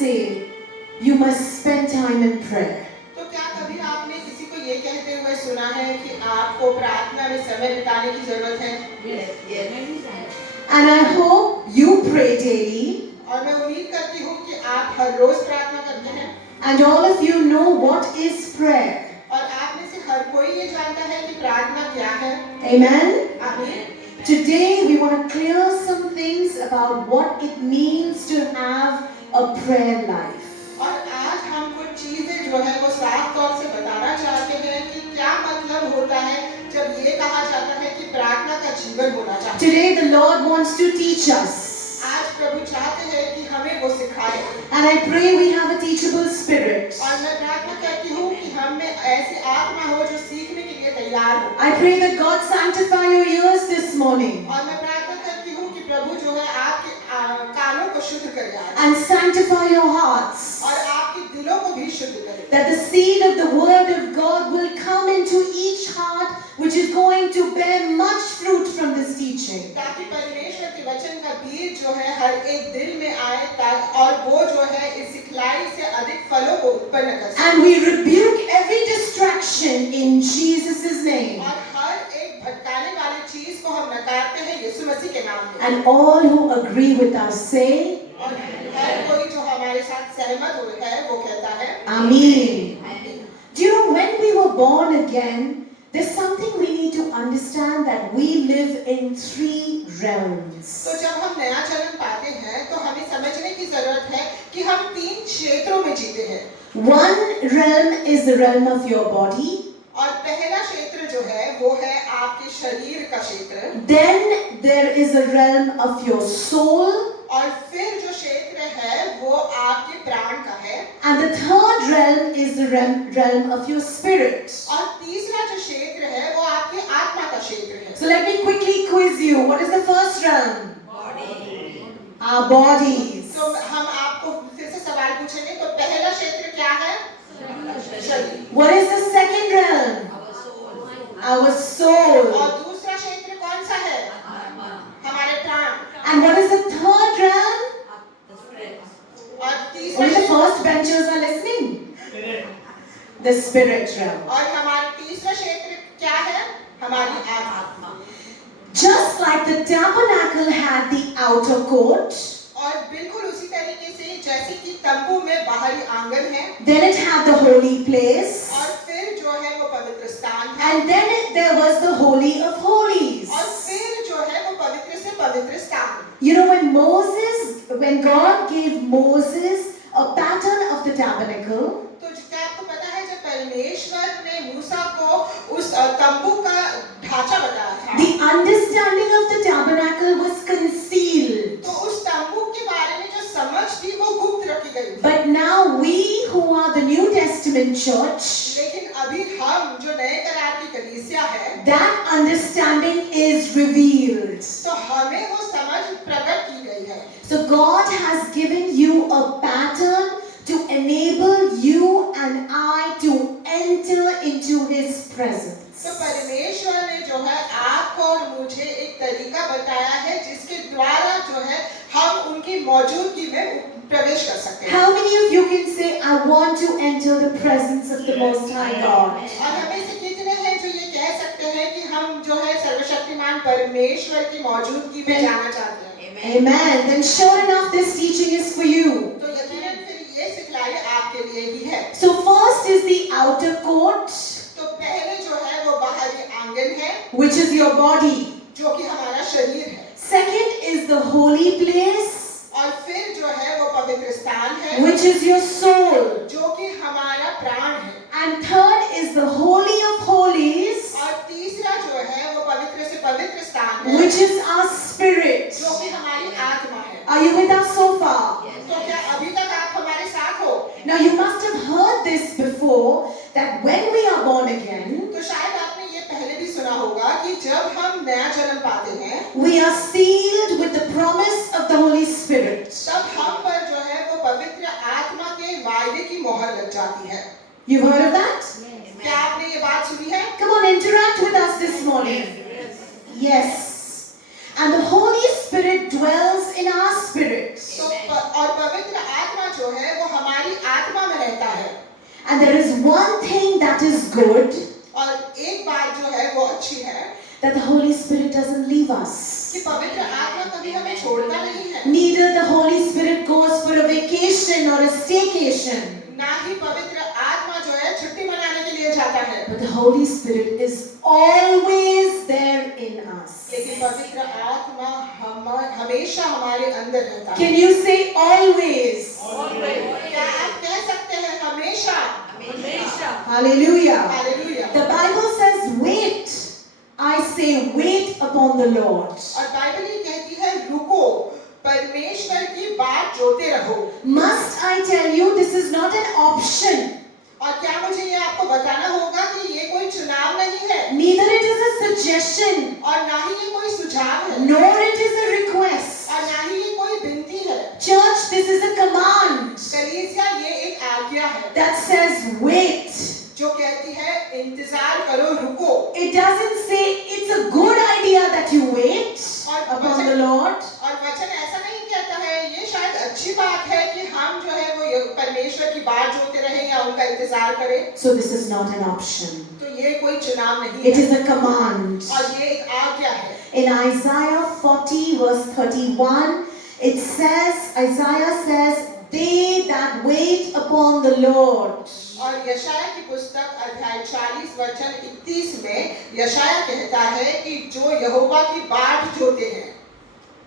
say, you must spend time in prayer? तो क्या कभी आपने किसी को ये कहते हुए सुना है कि आपको प्रार्थना में समय बिताने की जरूरत है? And I hope you pray daily. और मैं उम्मीद करती हूँ कि आप हर रोज प्रार्थना करते हैं। And all of you know what is prayer. और आप में से हर कोई ये जानता है कि प्रार्थना क्या है। Amen? आमीन। Today we want to clear some things about what it means to have a prayer life. और आज हम कुछ चीजें जो है वो साफ तौर से बताना चाहते हैं कि क्या मतलब होता है जब ये कहा जाता है कि प्रार्थना का जीवन होना चाहिए। Today the Lord wants to teach us. आज प्रभु चाहते हैं कि हमें वो सिखाए। And I pray we have a teachable spirit. और मैं प्रार्थना करती हूँ कि हम में ऐसी आत्मा हो जो सीखने के लिए तैयार हो। I pray that God sanctify your ears this morning. और मैं प्रार्थना करती हूँ कि प्रभु जो है आपके कानों को शुद्ध करे आज। And sanctify your hearts. और आपके दिलों को भी शुद्ध करे। That the seed of the word of God will come into each heart, which is going to bear much fruit from this teaching. ताकि परमेश्वर के वचन का बीज जो है हर एक दिल में आए और वो जो है इस सिखलाई से अधिक फलों को उत्पन्न कर सके। And we rebuke every distraction in Jesus' name. और हर एक भटकाने वाली चीज को हम नकारते हैं यीशु मसीह के नाम में। And all who agree with us say, और हर कोई जो हमारे साथ सहमत हुए है वो कहता है Amen. Do you know when we were born again, there's something we need to understand, that we live in 3 realms. तो जब हम नया जन्म पाते हैं तो हमें समझने की जरूरत है कि हम 3 क्षेत्रों में जीते हैं। One realm is the realm of your body. और पहला क्षेत्र जो है वो है आपके शरीर का क्षेत्र। Then there is a realm of your soul. और फिर जो क्षेत्र है वो आपके प्राण का है। And the third realm is the realm of your spirit. और तीसरा जो क्षेत्र है वो आपके आत्मा का क्षेत्र है। So let me quickly quiz you. What is the first realm? Body. Our bodies. तो हम आपको फिर से सवाल पूछेंगे तो पहला क्षेत्र क्या है? शरीर। What is the second realm? Our soul. और दूसरा क्षेत्र कौन सा है? हमारे प्राण। And what is the third realm? और तीसरा Only the क्षेत्र first benchers are listening. The spirit realm. और हमारा तीसरा क्षेत्र क्या है? हमारी आत्मा। Just like the tabernacle had the outer court, और बिल्कुल उसी तरीके से जैसे कि तंबू में बाहरी आंगन है। then it had the holy place, और फिर जो है वो पवित्र स्थान है। and then there was the holy of holies. और फिर जो है वो पवित्र से पवित्र स्थान। You know, when God gave Moses a pattern of the tabernacle, तो क्या आपको पता है जब परमेश्वर ने मूसा को उस तंबू का ढांचा बताया था, the understanding of the tabernacle was concealed. तो उस तंबू के बारे में जो समझ थी वो गुप्त रखी गई थी। But now we who are the New Testament church, लेकिन अभी हम जो नए करार की कलीसिया है, that understanding is revealed. तो हमें वो समझ प्रकट की गई है। So God has given you a pattern to enable you and I to enter into His presence. तो परमेश्वर ने जो है आपको और मुझे एक तरीका बताया है जिसके द्वारा जो है हम उनकी मौजूदगी में प्रवेश कर सकते हैं। How many of you can say, I want to enter the presence of the Most High God? और हमें से कितने हैं जो ये कह सकते हैं कि हम जो है सर्वशक्तिमान परमेश्वर की मौजूदगी में जाना चाहते हैं। Amen. Then sure enough, this teaching is for you. तो यकीनन फिर ये सिखलाई आपके लिए ही है। So first is the outer court, तो पहले जो है वो बाहरी आंगन है which is your body. जो कि हमारा शरीर है। Second is the holy place, और फिर जो है वो पवित्र स्थान है which is your soul. जो कि हमारा प्राण है। And third is the holy of holies, और तीसरा जो है वो पवित्र से पवित्र स्थान है which is our spirit. जो कि हमारी आत्मा है। Are you with us so far? तो क्या अभी तक आप हमारे साथ हो? Now you must have heard this before, that when we are born again, तो शायद आपने ये पहले भी सुना होगा कि जब हम नया जन्म पाते हैं we are sealed with the promise of the Holy Spirit. तब हम पर जो है वो पवित्र आत्मा के वायदे की मोहर लग जाती है। You've heard of that? क्या आपने ये बात सुनी है? Come on, interact with us this morning. Yes. And the Holy Spirit dwells in our spirits. तो और पवित्र आत्मा जो जो है वो हमारी आत्मा में रहता है। And there is one thing that is good, और एक बात जो है वो अच्छी है that the Holy Spirit doesn't leave us. कि पवित्र आत्मा कभी हमें छोड़ता नहीं है। Neither the Holy Spirit goes for a vacation or a staycation. ना ही पवित्र आत्मा जो है छुट्टी मनाने के लिए जाता है। But the Holy Spirit is always there in us. लेकिन पवित्र आत्मा हमेशा हमारे अंदर रहता है। Can you say always? क्या आप कह सकते हैं हमेशा? Hallelujah. Hallelujah. The Bible says wait. I say wait upon the Lord. और बाइबल ये कहती है रुको, परमेश्वर की बात जोते रहो। Must I tell you this is not an option. और क्या मुझे ये आपको बताना होगा कि ये कोई चुनाव नहीं है, Neither it is a suggestion, और ना ही ये कोई सुझाव है, nor it is a request. और ना ही ये कोई विनती है। Church, this is a command कलीसिया ये एक आज्ञा है that says wait. जो कहती है इंतजार करो, रुको। It doesn't say it's a good idea that you wait upon the Lord. और वचन ऐसा नहीं कहता है ये शायद अच्छी बात है कि हम जो है वो परमेश्वर की बात जोते रहें या उनका इंतजार करें। So this is not an option. तो ये कोई चुनाव नहीं It है, is a command. और ये एक आज्ञा है। In Isaiah 40 verse 31, it says, Isaiah says, they that wait upon the Lord. और यशाया की पुस्तक अध्याय 40 वचन 31 में यशाया कहता है कि जो यहोवा की बाट जोते हैं।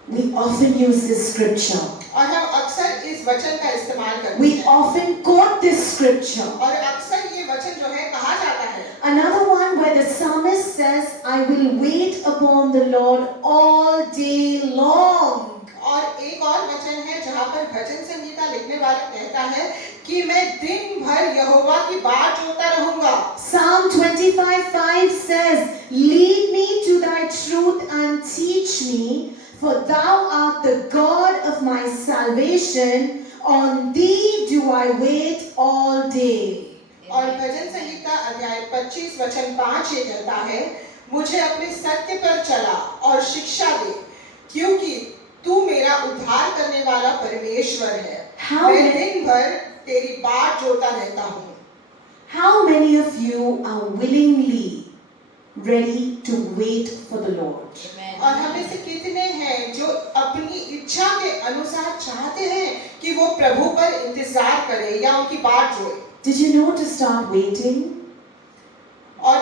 We often use this scripture. और हम अक्सर इस वचन का इस्तेमाल करते We हैं, often quote this scripture. और अक्सर ये वचन जो है कहा जाता है। Another one where the psalmist says, I will wait upon the Lord all day long. और एक और वचन है जहाँ पर भजन संगीता लिखने वाला कहता है कि मैं दिन भर यहोवा की बाट जोता रहूंगा। Psalm 25:5 says, lead me to thy truth and teach me, for thou art the God of my salvation. On thee do I wait all day. और भजन संगीता अध्याय 25 वचन 5 ये कहता है, मुझे अपने सत्य पर चला और शिक्षा दे, क्योंकि तू मेरा उद्धार करने वाला परमेश्वर है। मैं दिन भर तेरी बाट जोता रहता हूँ। How many of you are willingly ready to wait for the Lord? और हमें से कितने हैं जो अपनी इच्छा के अनुसार चाहते हैं कि वो प्रभु पर इंतजार करें या उनकी बाट जोड़े। Did you know to start waiting? और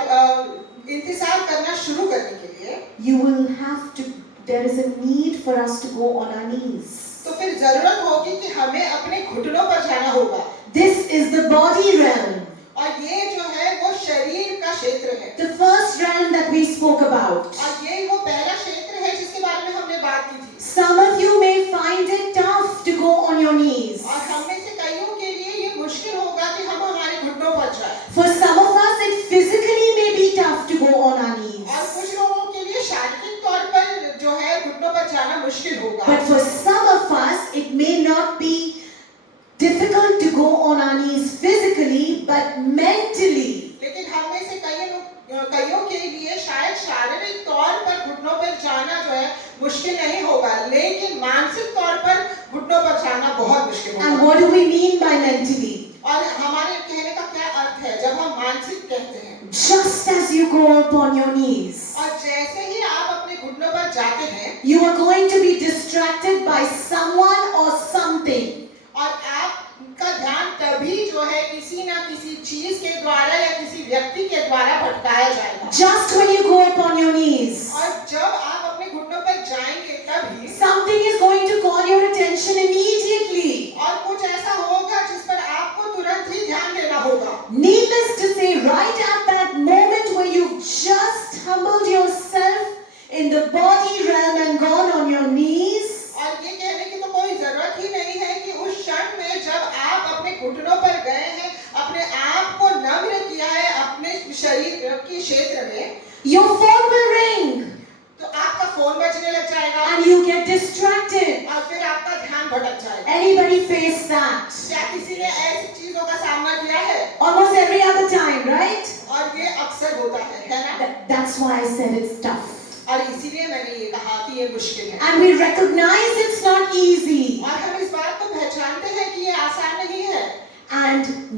इंतजार करना शुरू करने के लिए You will have to, there is a need for us to go on our knees. तो फिर जरूरत होगी कि हमें अपने घुटनों पर जाना होगा। This is the body realm. और ये जो है वो शरीर का क्षेत्र है। The first realm that we spoke about. और ये वो पहला क्षेत्र है जिसके बारे में हमने बात की थी। Some of you may find it tough to go on your knees. और हम में से कईयों के लिए ये मुश्किल होगा कि हम हमारे घुटनों पर जाएं। For some of us, it physically may be tough to go on our knees. और कुछ लोगों के लिए शारीरिक तौर पर जो है घुटनों पर जाना मुश्किल होगा। But for some of us, it may not be difficult to go on our knees physically, but mentally. लेकिन हम में से कईयों के लिए शायद शारीरिक तौर पर घुटनों पर जाना जो है मुश्किल नहीं होगा, लेकिन मानसिक तौर पर घुटनों पर जाना बहुत मुश्किल होगा। And what do we mean by mentally? और हमारे कहने का क्या अर्थ है जब हम मानसिक कहते हैं? Just as you go upon your knees, और जैसे ही आप अपने घुटनों पर जाते हैं, you are going to be distracted by someone or something. और आपका ध्यान तभी जो है किसी ना किसी चीज के द्वारा या किसी व्यक्ति के द्वारा भटकाया जाएगा। Just when you go upon your knees, और जब आप अपने घुटनों पर जाएंगे तभी something is going to call your attention immediately. और कुछ ऐसा होगा जिस पर आपको तुरंत ही ध्यान देना होगा। Needless to say, right at that moment where you've just humbled yourself in the body realm and gone on your knees, और ये कहने की तो कोई जरूरत ही नहीं है कि उस क्षण में जब आप अपने घुटनों पर गए हैं, अपने आप को नम्र किया है अपने शरीर के क्षेत्र में, your phone will ring तो आपका फोन बजने लग जाएगा and you get distracted. और फिर आपका ध्यान भटक जाएगा। Anybody face that? क्या किसी ने ऐसी चीजों का सामना किया है? Almost every other time, right? और ये अक्सर होता है ना? That's why I said it's tough. और इसीलिए मैंने ये कहा कि ये मुश्किल है। And we recognize it's not easy. और हम इस बात को पहचानते हैं कि ये आसान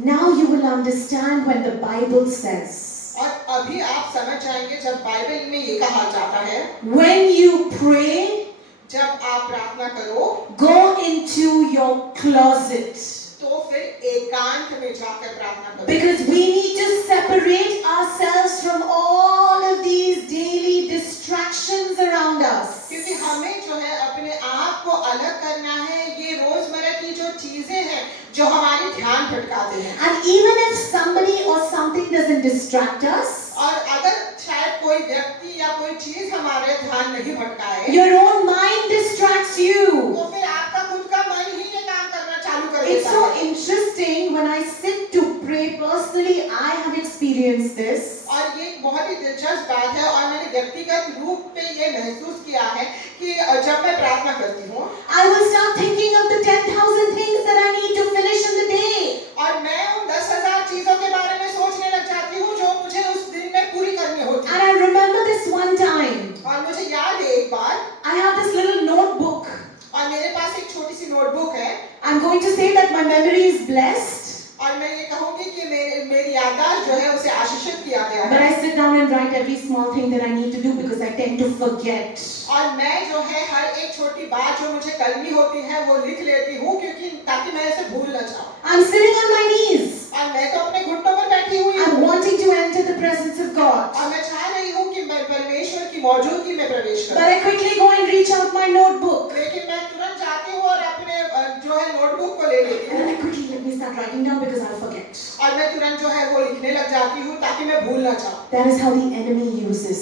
Now you will understand when the Bible says, और अभी आप समझ जाएंगे जब बाइबल में ये कहा जाता है, when you pray, जब आप प्रार्थना करो go into your closet. तो फिर एकांत में जाकर प्रार्थना करो, Because we need to separate ourselves from all of these daily distractions around us. क्योंकि हमें जो है अपने आप को अलग करना है ये रोजमर्रा की जो चीजें हैं जो हमारी ध्यान भटकाते हैं। And even if somebody or something doesn't distract us, और अगर शायद कोई व्यक्ति या कोई चीज हमारे ध्यान नहीं भटकाए, your own mind distracts you. तो फिर आपका खुद का मन ही ये काम करना चालू कर It's देता so है। interesting when I sit to pray. Personally, I have experienced this. और ये बहुत ही दिलचस्प बात है और मैंने व्यक्तिगत रूप पे ये महसूस किया है कि जब मैं प्रार्थना करती हूँ I will start thinking of the 10,000 things that I need to finish in the day. और मैं उन 10,000 चीजों के बारे में सोचने लग जाती हूँ जो मुझे उस दिन में पूरी करनी होती And है। I remember this one time. और मुझे याद है एक बार, I have this little notebook. और मेरे पास एक छोटी सी नोटबुक है, I'm going to say that my memory is blessed. और मैं ये कहूंगी कि मेरी याददाश्त जो है उसे आशीषित किया गया But है। I sit down and write every small thing that I need to do because I tend to forget. और मैं जो है हर एक छोटी बात जो मुझे करनी होती है वो लिख लेती हूँ क्योंकि ताकि मैं इसे भूल न जाऊँ। I'm sitting on my knees. और मैं तो अपने घुटनों पर बैठी हुई I'm हूँ wanting to enter the presence of God. और मैं चाह रही हूँ कि मैं परमेश्वर की मौजूदगी में प्रवेश But करूँ। I quickly go and reach out my notebook. लेकिन मैं तुरंत जाती हूँ और अपने जो है नोटबुक को ले लेती And हूँ I quickly let me start writing down because I'll forget. और मैं तुरंत जो है वो लिखने लग जाती हूँ ताकि मैं भूल ना जाऊँ। That is how the enemy uses.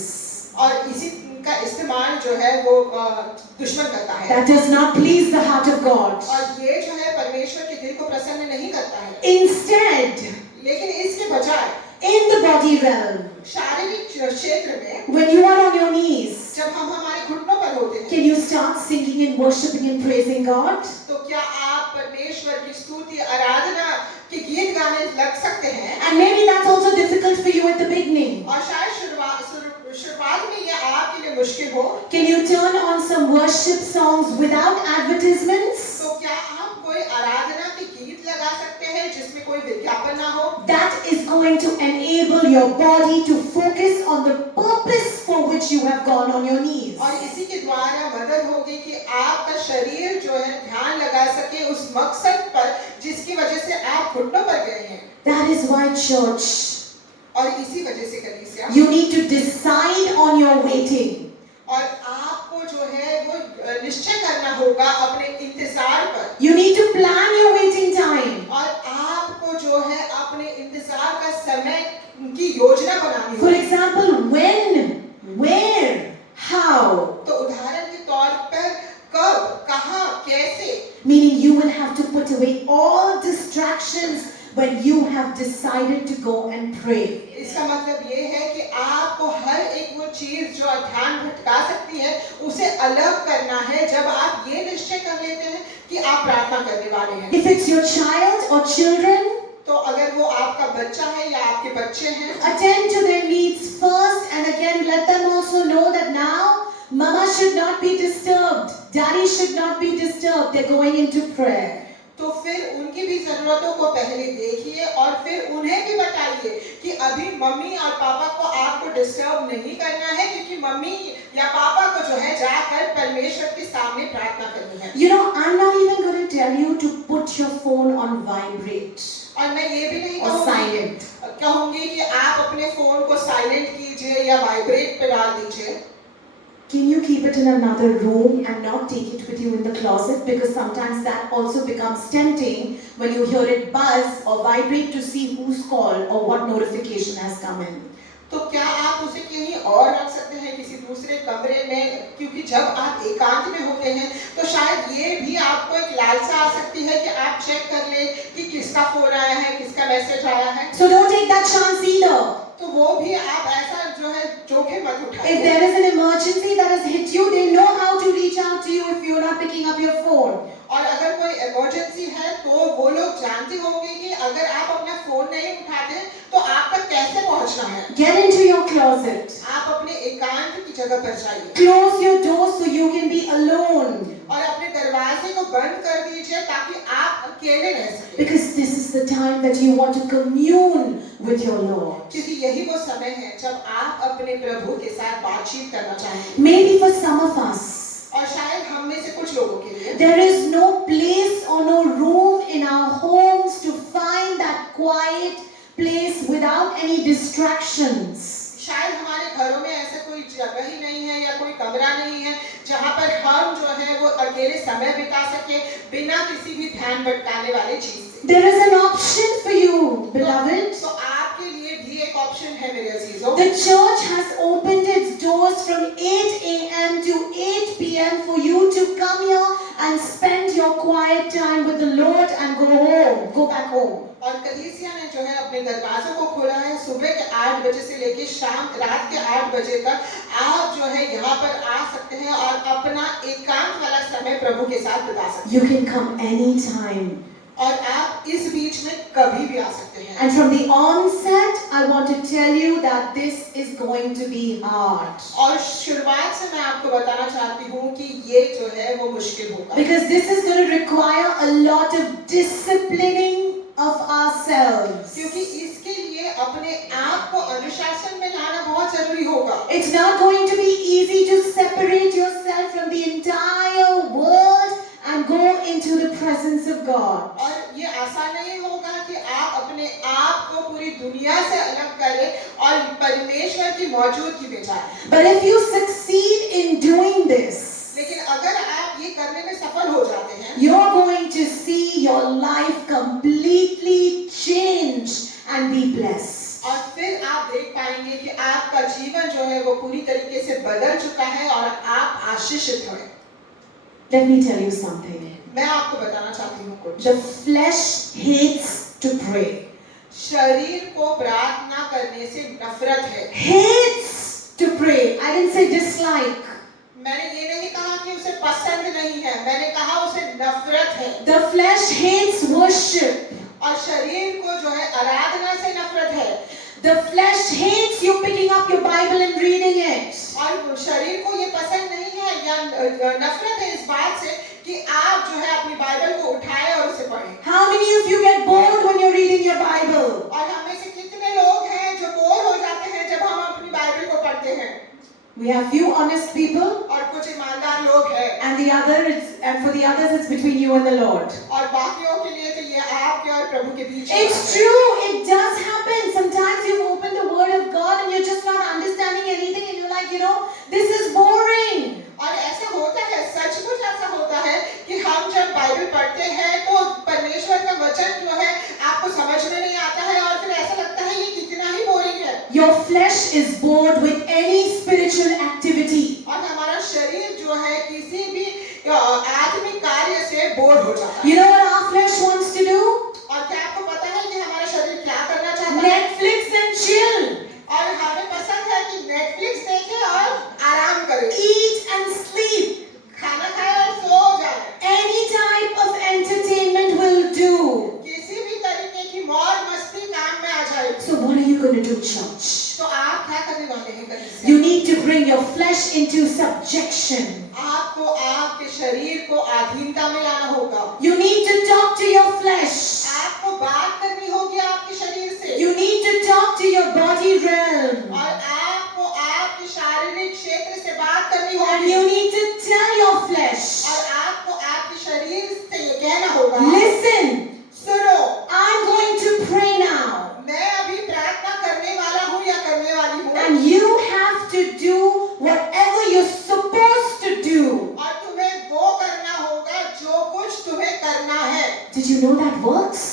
और इसी का इस्तेमाल जो है वो दुश्मन करता है। That does not please the heart of God. और ये जो है परमेश्वर के दिल को प्रसन्न नहीं करता है। Instead, लेकिन इसके बजाय in the body realm, शारीरिक क्षेत्र में when you are on your knees, जब हम हमारे घुटनों पर होते हैं can you start singing and worshiping and praising God? तो क्या आप परमेश्वर की स्तुति आराधना के गीत गाने लग सकते हैं? And maybe that's also difficult for you at the beginning. और शायद शुरुआत में ये आपके लिए मुश्किल हो। Can you turn on some worship songs without advertisements? तो क्या आप कोई आराधना के गीत लगा सकते हैं जिसमें कोई विज्ञापन ना हो? That is going to enable your body to focus on the purpose for which you have gone on your knees. और इसी के द्वारा मदद होगी कि आपका शरीर जो है ध्यान लगा सके उस मकसद पर जिसकी वजह से आप घुटनों पर गए हैं। That is why, church, और इसी वजह से कलीसिया, you need to decide on your waiting. और आपको जो है वो निश्चय करना होगा अपने इंतजार पर। You need to plan your waiting time. और आपको जो है अपने इंतजार का समय की योजना बनानी For होगी। example, when, where, how. तो उदाहरण के तौर पर कब, कहाँ, कैसे, Meaning you will have to put away all distractions when you have decided to go and pray. इसका मतलब ये है कि आपको हर एक वो चीज जो ध्यान भटका सकती है उसे अलग करना है जब आप ये निश्चय कर लेते हैं कि आप प्रार्थना करने वाले हैं। If it's your child or children, तो अगर वो आपका बच्चा है या आपके बच्चे हैं, attend to their needs first and again let them also know that now mama should not be disturbed, daddy should not be disturbed, they're going into prayer. तो फिर उनकी भी जरूरतों को पहले देखिए और फिर उन्हें भी बताइए कि अभी मम्मी और पापा को आपको डिस्टर्ब नहीं करना है क्योंकि मम्मी या पापा को जो है जाकर परमेश्वर के सामने प्रार्थना करनी है। You know, I'm not even going to tell you to put your phone on vibrate और मैं ये भी नहीं or silent. कहूंगी कि आप अपने फोन को साइलेंट कीजिए या वाइब्रेट पे डाल दीजिए। Can you keep it in another room and not take it with you in the closet? Because sometimes that also becomes tempting when you hear it buzz or vibrate to see who's called or what notification has come in. तो क्या आप उसे कहीं और रख सकते हैं किसी दूसरे कमरे में, क्योंकि जब आप एकांत में होते हैं तो शायद ये भी आपको एक लालसा आ सकती है कि आप चेक कर ले कि किसका फोन आया है, किसका मैसेज आया है। So don't take that chance either. तो वो भी आप ऐसा जो है जोखिम मत If उठाइए। there is an emergency that has hit you, they know how to reach out to you if you're not picking up your phone. और अगर कोई इमरजेंसी है तो वो लोग जानते होंगे कि अगर आप अपना फोन नहीं उठाते तो आप तक कैसे पहुंचना है। Get into your closet. आप अपने एकांत की जगह पर जाइए Close your doors so you can be alone. और अपने दरवाजे को बंद कर दीजिए ताकि आप अकेले रह सकें। Because this is is the time that you want to commune with your Lord. क्योंकि यही वो समय है जब आप अपने प्रभु के साथ बातचीत करना चाहेंगे। Maybe for some of us, और शायद हम में से कुछ लोगों के लिए there is no place or no room in our homes to find that quiet place without any distractions. शायद हमारे घरों में ऐसा कोई जगह ही नहीं है या कोई कमरा नहीं है जहाँ पर हम जो है वो अकेले समय बिता सके बिना किसी भी ध्यान भटकाने वाले चीज से। There is an option for you, beloved. तो आपके लिए भी एक ऑप्शन है मेरे अजीजों। The church has opened its doors from 8 a.m. to 8 p.m. for you to come here and spend your quiet time with the Lord and go home, go back home. और कलीसिया ने जो है अपने दरवाजों को खोला है सुबह के 8 बजे से लेके रात के 8 बजे तक आप जो है यहाँ पर आ सकते हैं और अपना एकांत वाला समय प्रभु के साथ बिता सकते हैं। You can come anytime. और आप इस बीच में कभी भी आ सकते हैं। And from the onset, I want to tell you that this is going to be hard. और शुरुआत से मैं आपको बताना चाहती हूँ कि ये जो है वो मुश्किल होगा। Because this is going to require a lot of disciplining of ourselves. क्योंकि इसके लिए अपने आप को अनुशासन में लाना बहुत जरूरी होगा। It's not going to be easy to separate yourself from the entire world and go into the presence of God. और ये आसान नहीं होगा कि आप अपने आप को पूरी दुनिया से अलग करें और परमेश्वर की मौजूदगी में जाएं। But if you succeed in doing this, लेकिन अगर आप ये करने में सफल हो जाते हैं, you're going to see your life completely change and be blessed. और फिर आप देख पाएंगे कि आपका जीवन जो है वो पूरी तरीके से बदल चुका है और आप आशीषित हैं। Let me tell you something. मैं आपको बताना चाहती हूँ कुछ। The flesh hates to pray. शरीर को प्रार्थना करने से नफरत है। Hates to pray. I didn't say dislike. मैंने ये नहीं कहा कि उसे पसंद नहीं है, मैंने कहा उसे नफरत है। The flesh hates worship. और शरीर को जो है आराधना से नफरत है। The flesh hates you picking up your Bible and reading it. और शरीर को ये पसंद नहीं है या नफरत है इस बात से कि आप जो है अपनी बाइबल को उठाएं और उसे पढ़ें। How many of you get bored when you're reading your Bible? और हम में से कितने लोग हैं जो बोर हो जाते हैं जब हम अपनी बाइबल को पढ़ते हैं? We have few honest people, और कुछ ईमानदार लोग हैं। and for the others it's between you and the Lord. और बाकियों के लिए तो ये आपके और प्रभु के बीच। It's true, it does happen. Sometimes you open the Word of God and you're just not understanding anything, and you're like, this is boring. और ऐसा होता है, सचमुच ऐसा होता है कि हम जब बाइबल पढ़ते हैं तो परमेश्वर का वचन जो है आपको समझ में नहीं आता है और फिर ऐसा लगता है ये कितना ही बोरिंग है। Your flesh is bored with any spiritual activity. और हमारा शरीर जो है किसी भी आत्मिक कार्य से बोर हो जाता है। You know what our flesh wants to do? और क्या आपको पता है कि हमारा शरीर क्या करना चाहता है? Netflix and chill. और हमें पसंद है कि नेटफ्लिक्स देखें और आराम करें। Eat and sleep. खाना खाए और सो जाए। Any type of entertainment will do. किसी भी तरीके की मौज मस्ती काम में आ जाए। So what are you going to do, church? तो आप क्या करने वाले हैं कलीसिया? You need to bring your flesh into subjection. आपको आपके शरीर को अधीनता में लाना होगा। You need to talk to your flesh. आपको बात करनी होगी आपके शरीर से। You need to talk to your body realm. और आपको आपके शारीरिक क्षेत्र से बात करनी And होगी। you need to tell your flesh, और आपको आपके शरीर से ये कहना होगा, listen, सुनो, I'm going to pray now. मैं अभी प्रार्थना करने वाला हूँ या करने वाली हूँ। And you have to do whatever you're supposed to do. और तुम्हें वो करना होगा जो कुछ तुम्हें करना है। Did you know that works?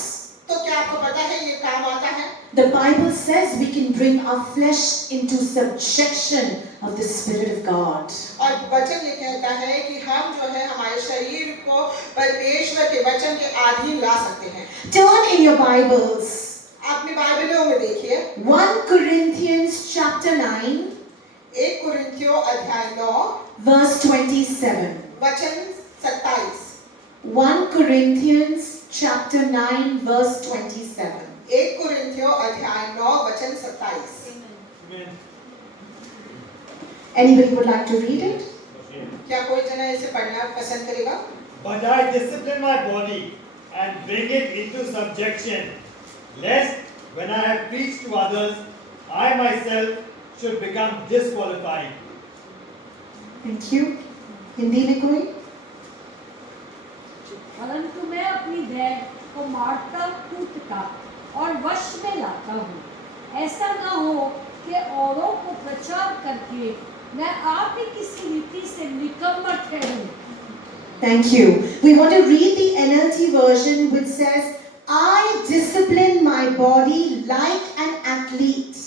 तो क्या आपको पता है ये काम आता है? The Bible says we can bring our flesh into subjection of the Spirit of God. और वचन ये कहता है कि हम जो है हमारे शरीर को परमेश्वर के वचन के अधीन ला सकते हैं। Turn in your Bibles. अपनी बाइबलों में देखिए 1 Corinthians chapter 9, 1 कुरिन्थियों अध्याय 9 verse 27. वचन 27। 1 Corinthians chapter 9, verse 27. 1 कुरिन्थियों अध्याय 9 वचन 27। Anybody would like to read it? क्या कोई जना इसे पढ़ना पसंद करेगा? But I discipline my body and and bring it into subjection, lest when I have preached to others, I myself should become disqualified. Thank you. Hindi में कोई? परंतु मैं अपनी देह को मारता कूटता और वश में लाता हूँ, ऐसा न हो कि औरों को प्रचार करके मैं आप ही किसी रीति से निकम्मा ठहरूं। Thank you. We want to read the NLT version which says, I discipline my body like an athlete,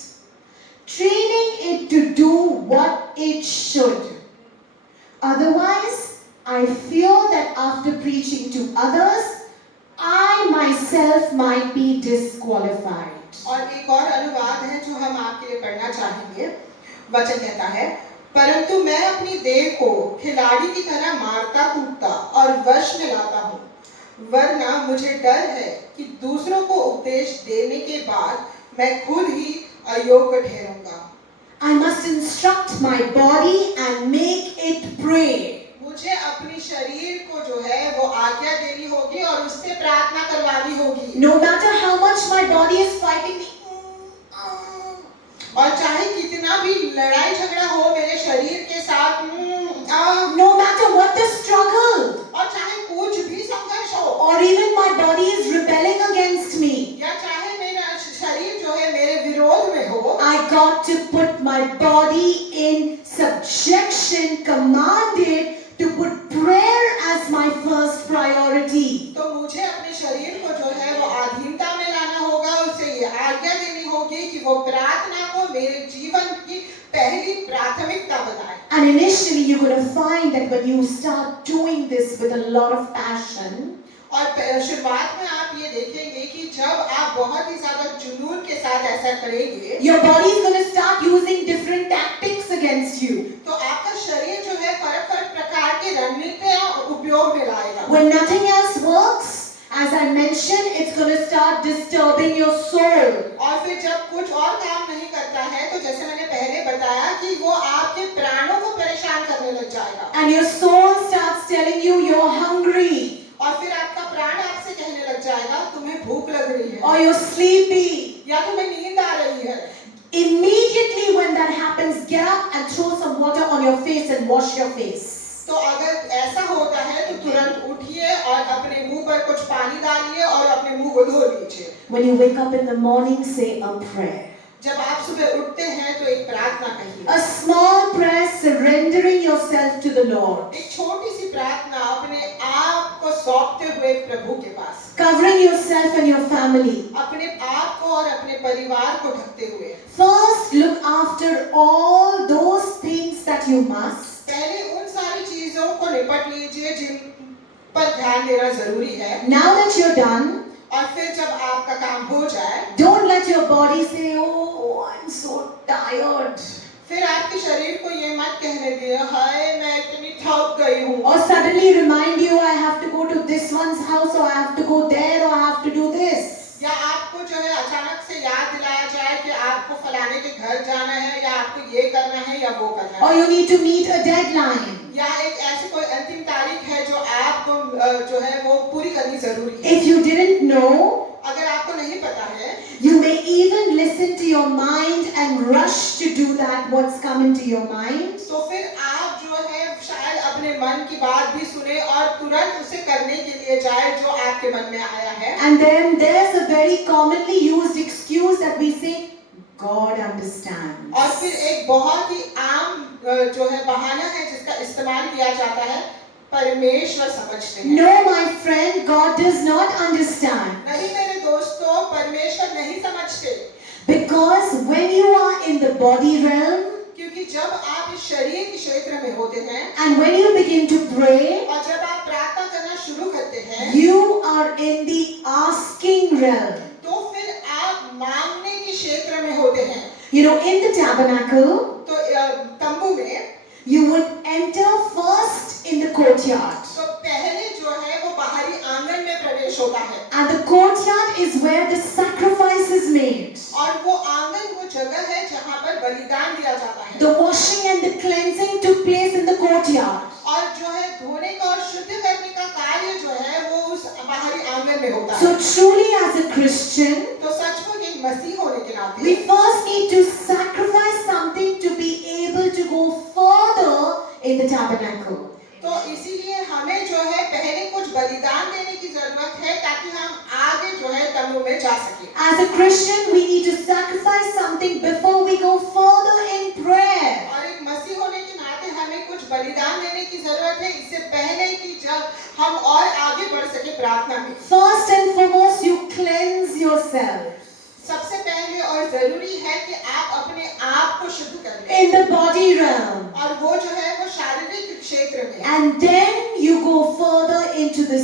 training it to do what it should. Otherwise, I fear that after preaching to others, I myself might be disqualified. और एक और अनुवाद है जो हम आपके लिए पढ़ना चाहेंगे। वचन कहता है, परंतु मैं अपनी देह को खिलाड़ी की तरह मारता कूटता और वश में लाता हूँ, वरना मुझे डर है कि दूसरों को उपदेश देने के बाद मैं खुद ही अयोग्य ठहरूंगा। I must instruct my body and make it pray. मुझे अपनी शरीर को जो है वो आज्ञा देनी होगी और उससे प्रार्थना करवानी होगी। No matter how much my body is fighting me, और चाहे कितना भी लड़ाई झगड़ा हो मेरे शरीर के साथ, no matter what the struggle, और चाहे कुछ भी संघर्ष हो, or even my body is rebelling against me, या चाहे मेरा शरीर जो है मेरे विरोध में हो, I got to put my body in subjection, commanded to put prayer as my first priority. तो मुझे अपने शरीर को जो है वो अधीनता में लाना होगा, उसे ये आज्ञा देनी होगी कि वो प्रार्थना को मेरे जीवन की पहली प्राथमिकता बनाए। And initially you're going to find that when you start doing this with a lot of passion, और शुरुआत में आप ये देखेंगे कि जब आप बहुत ही ज्यादा जुनून के साथ ऐसा करेंगे, your body is going to start using different tactics against you. तो आपका शरीर जो है फर्क प्रकार की रणनीतियां उपयोग में लाएगा। When nothing else works, as I mentioned, it's going to start disturbing your soul. और फिर जब कुछ और काम नहीं करता है, तो जैसे मैंने पहले बताया कि वो आपके प्राणों को परेशान करने लग जाएगा। And your soul starts telling you you're hungry. और फिर आपका प्राण आपसे कहने लग जाएगा तुम्हें भूख लग रही है, Or you're sleepy. या तुम्हें नींद आ रही है। Immediately when that happens, get up and throw some water on your face and wash your face. तो अगर ऐसा होता है तो तुरंत उठिए और अपने मुंह पर कुछ पानी डालिए और अपने मुंह को धो लीजिए। When you wake up in the morning, say a prayer. जब आप सुबह उठते हैं तो एक प्रार्थना कहिए। A small prayer surrendering yourself to the Lord. एक छोटी सी प्रार्थना अपने आप को सौंपते हुए प्रभु के पास। Covering yourself and your family. अपने आप को और अपने परिवार को ढकते हुए। First, look after all those things that you must. पहले उन सारी चीजों को निपट लीजिए जिन पर ध्यान देना जरूरी है। Now that you're done, और फिर जब आपका काम हो जाए, don't let your body say, oh, I'm so tired. फिर आपके शरीर को ये मत कहने दिए, हाय मैं इतनी थक गई हूँ। Or suddenly remind you, I have to go to this one's house, or I have to go there, or I have to do this. या आपको जो है अचानक से याद दिलाया जाए कि आपको फलाने के घर जाना है, या आपको ये करना है या वो करना है। Or you need to meet a deadline. या एक ऐसी कोई अंतिम तारीख है जो आपको जो है वो पूरी करनी जरूरी है। If you didn't know, अगर आपको नहीं पता है, you may even listen to your mind and rush to do that what's come into your mind. तो फिर आप जो है शायद अपने मन की बात भी सुने और तुरंत उसे करने के लिए जाए जो आपके मन में आया है। And then there's a very commonly used excuse that we say, God understands. और फिर एक बहुत ही आम जो है बहाना है जिसका इस्तेमाल किया जाता है, परमेश्वर समझते हैं। No, my friend, God does not understand. नहीं मेरे दोस्तों, परमेश्वर नहीं समझते। Because when you are in the body realm, क्योंकि जब आप इस शरीर के क्षेत्र में होते हैं and when you begin to pray, और जब आप प्रार्थना करना शुरू करते हैं, you are in the asking realm. तो फिर आप मांगने के क्षेत्र में होते हैं। You know, in the tabernacle, तो तंबू में you would enter first in the courtyard. तो पहले जो है वो बाहरी आंगन में प्रवेश होता है। And the courtyard is where the sacrifice is made. और वो आंगन वो जगह है जहाँ पर बलिदान दिया जाता है। The washing and the cleansing took place in the courtyard. और जो है धोने का और शुद्ध करने का कार्य जो है वो उस बाहरी आंगन आंगन में होता है। So truly as a Christian, तो सचमुच एक मसीह होने के नाते we first need to sacrifice something to be able to go further in the tabernacle. तो इसीलिए हमें जो है पहले कुछ बलिदान देने की जरूरत है ताकि हम आगे जो है तंबू में जा सके। As a Christian, we need to sacrifice something before we go further in prayer. और एक मसीह होने के नाते हमें कुछ बलिदान देने की जरूरत है इससे पहले कि जब हम और आगे बढ़ सके प्रार्थना में। First and foremost, you cleanse yourself सबसे पहले और जरूरी है कि आप अपने आप को शुद्ध कर लें in the body realm. और वो जो है वो शारीरिक क्षेत्र में। And then you go further into the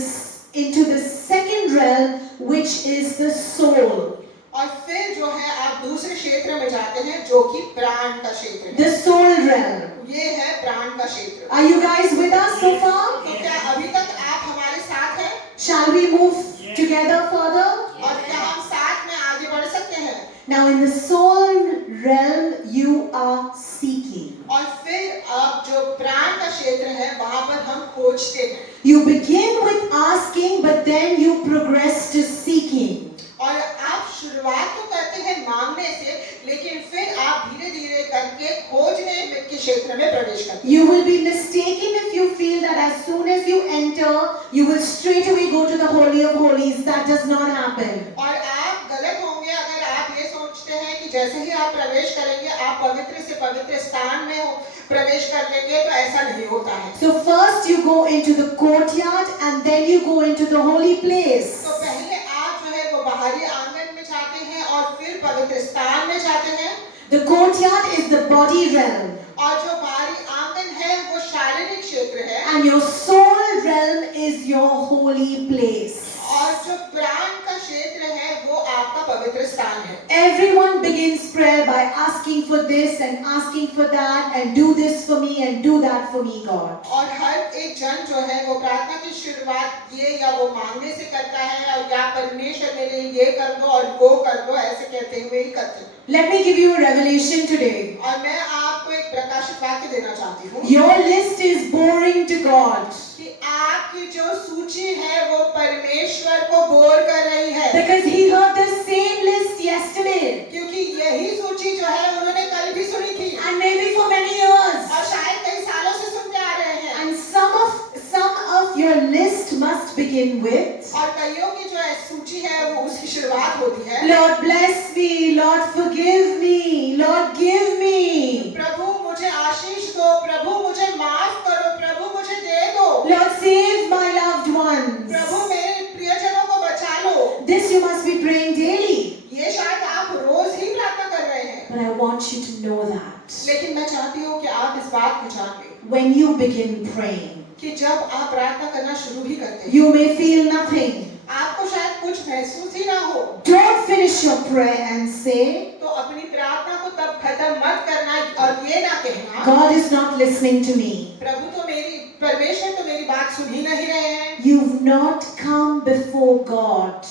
second realm, which is the soul. और फिर जो है आप दूसरे क्षेत्र में जाते हैं जो कि प्राण का क्षेत्र है। The soul realm. ये है प्राण का क्षेत्र। Are you guys with us so far? तो क्या अभी तक आप हमारे साथ हैं? Shall we move together further? और क्या हम साथ में आगे बढ़ सकते हैं? Now in the soul realm, you are seeking. और फिर अब जो प्राण का क्षेत्र है वहाँ पर हम खोजते हैं। You begin with asking, but then you progress to seeking. और आप शुरुआत तो करते हैं मांगने से, लेकिन फिर आप धीरे-धीरे करके खोजने के क्षेत्र में प्रवेश करते हैं। You will be mistaken if you feel that as soon as you enter, you will straight away go to the Holy of Holies. That does not happen. और आप गलत होंगे अगर आप ये सोचते हैं कि जैसे ही आप प्रवेश करेंगे आप पवित्र से पवित्र स्थान में प्रवेश कर लेंगे, तो ऐसा नहीं होता है। So first you go into the courtyard and then you go into the holy place. तो पहले आप जो है वो बाहरी आंगन में जाते हैं और फिर पवित्र स्थान में जाते हैं। The courtyard is the body realm. और जो बाहरी आंगन है वो शारीरिक क्षेत्र है। And your soul realm is your holy place. और जो प्राण का क्षेत्र है वो आपका पवित्र स्थान है। Everyone begins prayer by asking for this and asking for that and do this for me and do that for me, God. और हर एक जन जो है वो प्रार्थना की शुरुआत ये या वो मांगने से करता है और या परमेश्वर मेरे लिए ये कर दो और वो कर दो ऐसे कहते हुए ही करते हैं। Let me give you a revelation today. और मैं आपको एक प्रकाशित वाक्य देना चाहती हूँ Your list is boring to God कि आपकी जो सूची है वो परमेश्वर को बोर कर रही है, because He heard the same list yesterday क्योंकि यही सूची जो है उन्होंने कल भी सुनी थी and maybe for many years. और शायद कई सालों से सुनते आ रहे हैं। And some of your list must begin with, और कईयों की जो है सूची है वो उसकी शुरुआत होती है, Lord bless me, Lord forgive me, Lord give me, प्रभु मुझे आशीष दो, प्रभु मुझे माफ करो, प्रभु मुझे दे दो, Lord save my loved ones. प्रभु मेरे प्रियजनों को बचा लो। This you must be praying daily. ये शायद आप रोज ही प्रार्थना कर रहे हैं, But I want you to know that लेकिन मैं चाहती हूँ कि आप इस बात को जान लें when you begin praying, कि जब आप प्रार्थना करना शुरू ही करते हैं, you may feel nothing. आपको शायद कुछ महसूस ही ना हो, Don't finish your prayer and say, तो अपनी प्रार्थना को तब खत्म मत करना और ये ना कहना God is not listening to me. प्रभु तो परमेश्वर तो मेरी बात सुन ही नहीं रहे हैं। You've not come before God.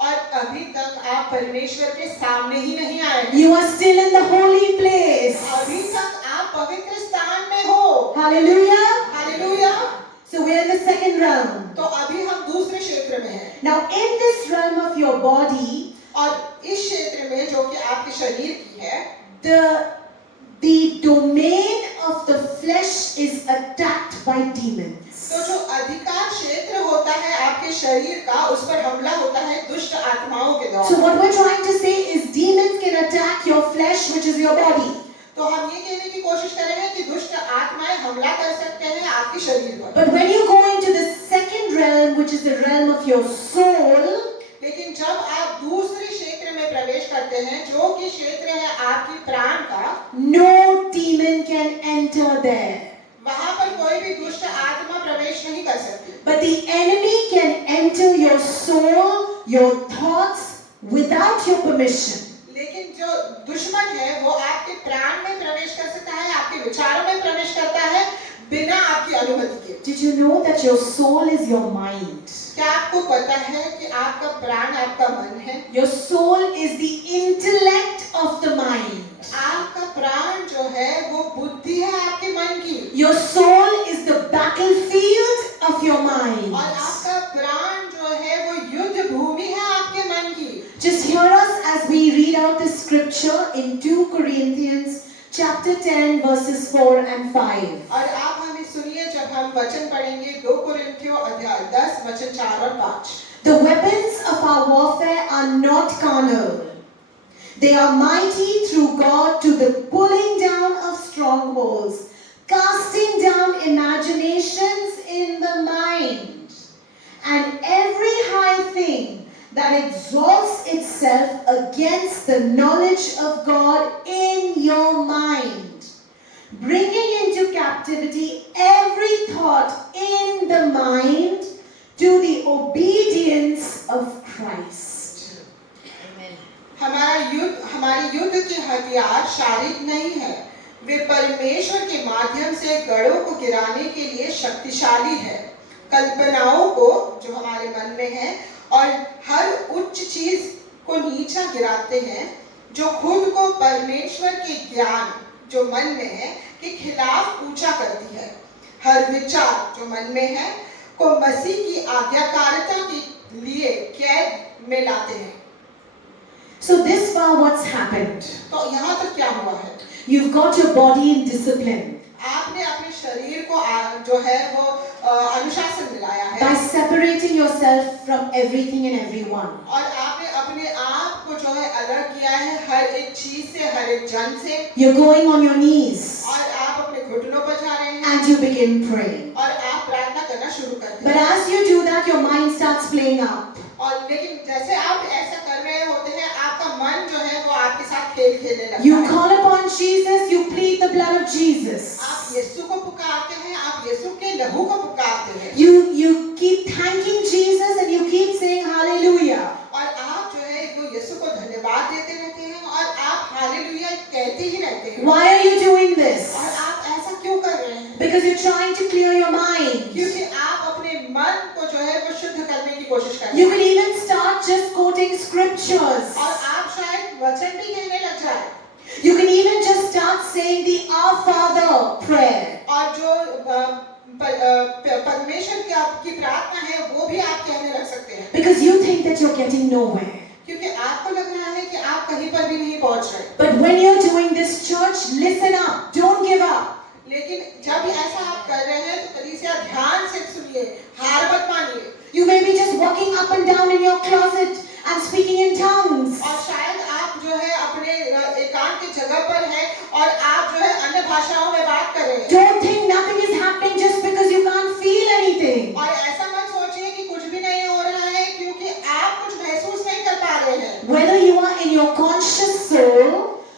और अभी तक आप परमेश्वर के सामने ही नहीं आए हैं। You are still in the holy place. अभी तक आप पवित्र स्थान में हो। Hallelujah. Hallelujah. So we're in the second realm. तो अभी हम दूसरे क्षेत्र में हैं। Now in this realm of your body, और इस क्षेत्र में जो कि आपके शरीर की है, the domain of the flesh is attacked by demons. तो जो अधिकार क्षेत्र होता है आपके शरीर का, उस पर हमला होता है दुष्ट आत्माओं के द्वारा। So what we're trying to say is demons can attack your flesh, which is your body. तो हम ये कहने की कोशिश करेंगे कि दुष्ट आत्माएं हमला कर सकते हैं आपके शरीर पर। But when you go into the second realm, which is the realm of your soul, लेकिन जब आप दूसरे क्षेत्र में प्रवेश करते हैं जो कि क्षेत्र है आपकी प्राण का, no demon can enter there. वहां पर कोई भी दुष्ट आत्मा प्रवेश नहीं कर सकती। But the enemy can enter your soul, your thoughts, without your permission. लेकिन जो दुश्मन है वो आपके प्राण में प्रवेश कर सकता है, आपके विचारों में प्रवेश करता है बिना आपकी अनुमति के। Did you know that your soul is your mind? क्या आपको पता है कि आपका प्राण आपका मन है? Your soul is the intellect of the mind. आपका प्राण जो है वो बुद्धि है आपके मन की। Your soul is the battlefield of your mind. और आपका प्राण जो है वो युद्ध Just hear us as we read out the scripture in 2 Corinthians chapter 10 verses 4 and 5. और आप हमें सुनिए जब हम वचन पढ़ेंगे 2 कोरिन्थियों अध्याय 10 वचन 4 और 5। The weapons of our warfare are not carnal. They are mighty through God to the pulling down of strongholds, casting down imaginations in the mind, and every high thing that exalts itself against the knowledge of God in your mind, bringing into captivity every thought in the mind to the obedience of Christ. हमारे युद्ध के हथियार शारीरिक नहीं है, वे परमेश्वर के माध्यम से गढ़ों को गिराने के लिए शक्तिशाली है, कल्पनाओं को जो हमारे मन में है और हर उच्च चीज को नीचा गिराते हैं जो खुद को परमेश्वर के ज्ञान जो मन में है के खिलाफ ऊंचा करती है, हर विचार जो मन में है को मसीह की आज्ञाकारिता के लिए कैद में लाते हैं। So this far what's happened? तो यहाँ तक क्या हुआ है? You've got your body in discipline. आपने अपने शरीर को जो है वो अनुशासन दिलाया है By separating yourself from everything and everyone. और आपने अपने आप को जो है अलग किया है हर एक चीज से, हर एक जन से। You're going on your knees और आप अपने घुटनों पर जा रहे हैं and you begin praying. और आप प्रार्थना करना शुरू करते But हैं। as you do that, your mind starts playing up. और लेकिन जैसे आप ऐसा कर रहे होते हैं आपका मन जो है वो आपके साथ खेल खेलने लगता You है। call upon Jesus, you plead the blood of Jesus. आप यीशु को पुकारते हैं, आप यीशु के लहू को पुकारते हैं You keep thanking Jesus and you keep saying hallelujah. और आप जो है वो यीशु को धन्यवाद देते रहते हैं और आप हालेलुया कहते ही रहते हैं। Why are you doing this? और आप ऐसा क्यों कर रहे हैं? Because you're trying to clear your mind. क्योंकि आप अपने मन को जो है वो शुद्ध करने की कोशिश कर रहे You हैं। can even start just quoting scriptures. और आप शायद वचन भी कहने लग जाए You can even just start saying the Our Father prayer. और जो परमेश्वर की प्रार्थना है वो भी आप कहने लग सकते हैं Because you think that you're getting nowhere. क्योंकि आपको लग रहा है कि आप कहीं पर भी नहीं पहुंच रहे। But when you're doing this, church, listen up. Don't give up. लेकिन जब ऐसा आप कर रहे हैं तो कलीसिया ध्यान से सुनिए, हार मत मानिए। You may be just walking up and down in your closet and speaking in tongues. और शायद आप जो है अपने एकांत की जगह पर हैं और आप जो है अन्य भाषाओं में बात कर रहे हैं। Don't think nothing is happening just because you can't feel anything. और ऐसा मत सोचिए कि कुछ भी नहीं हो रहा है क्योंकि आप कुछ महसूस नहीं कर पा रहे हैं। Whether you are in your conscious soul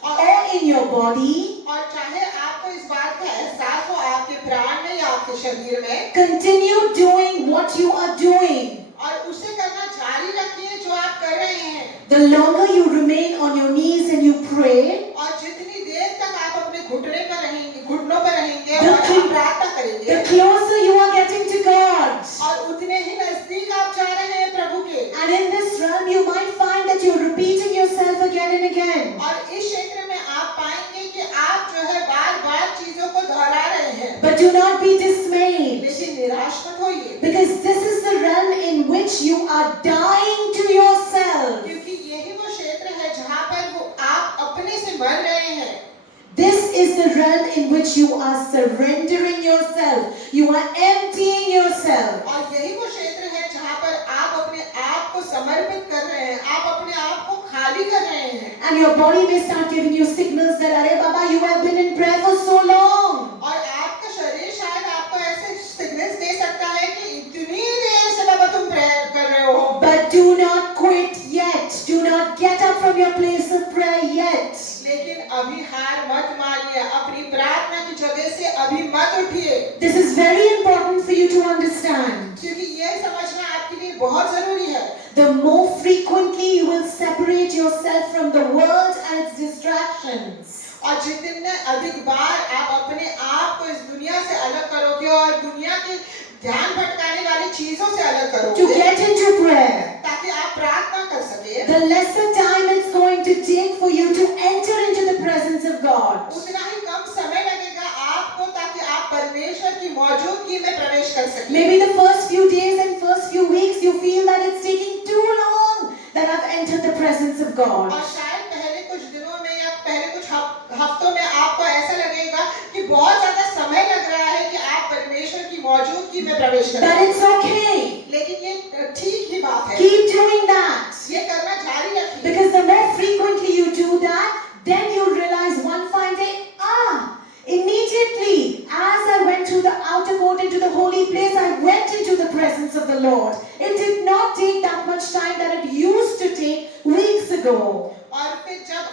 or in your body, और चाहे आपको इस बात का एहसास हो आपके प्राण में या आपके शरीर में, continue doing what you are doing. और उसे करना जारी रखिए जो आप कर रहे हैं। The longer you remain on your knees and you pray, और जितनी देर तक आप अपने घुटने पर रहेंगे, घुटनों पर रहेंगे The और आप प्रार्थना the करेंगे, closer you are getting to God. और उतने ही नजदीक आप जा रहे हैं प्रभु के। And in this realm, you might find that you're repeating yourself again and again. और इस क्षेत्र में आप पाएंगे कि आप जो है बार-बार चीजों को दोहरा रहे हैं। But do not be dismayed. लेकिन निराश मत होइए, Because this is the realm in which you are dying to yourself. क्योंकि यही वो क्षेत्र है जहाँ पर वो आप अपने से मर रहे हैं। This is the realm in which you are surrendering yourself. You are emptying yourself. और यही वो क्षेत्र है जहाँ पर आप अपने आप को समर्पित कर रहे हैं, आप अपने आप को खाली कर रहे हैं। And your body may start giving you signals that, Arey Baba, you have been in prayer for so long. और आपका शरीर शायद आपको ऐसे सिग्नल्स दे सकता है कि इतनी देर से बाबा तुम प्रेयर कर रहे हो। But do not quit yet. Do not get up from your place of prayer yet. लेकिन अभी हार मत मानिए, अपनी प्रार्थना की जगह से अभी मत उठिए, This is very important for you to understand. क्योंकि ये समझना आपके लिए बहुत जरूरी है। The more frequently you will separate yourself from the world and its distractions, और जितने अधिक बार आप अपने आप को इस दुनिया से अलग करोगे और दुनिया के ध्यान भटकाने वाली चीजों से अलग to करोगे get into prayer, ताकि आप प्रार्थना कर सके, the lesser time it's going to take for you to enter into the presence of God. उतना ही कम समय लगेगा आपको ताकि आप परमेश्वर की मौजूदगी में प्रवेश कर सकें। Maybe the first few days and first few weeks you feel that it's taking too long, that I've entered the presence of God. और शायद पहले कुछ दिनों में या पहले कुछ हफ्तों में आपको ऐसा लगेगा कि बहुत ज्यादा समय लग रहा है कि आप परमेश्वर की मौजूदगी में प्रवेश But करें, it's okay. लेकिन ये ठीक ही बात है। Keep doing that. ये करना जारी रखिए, Because the more frequently you do that, then you'll realize one fine day, immediately as I went through the outer court into the holy place, I went into the presence of the Lord. It did not take that much time that it used to take weeks ago. और फिर जब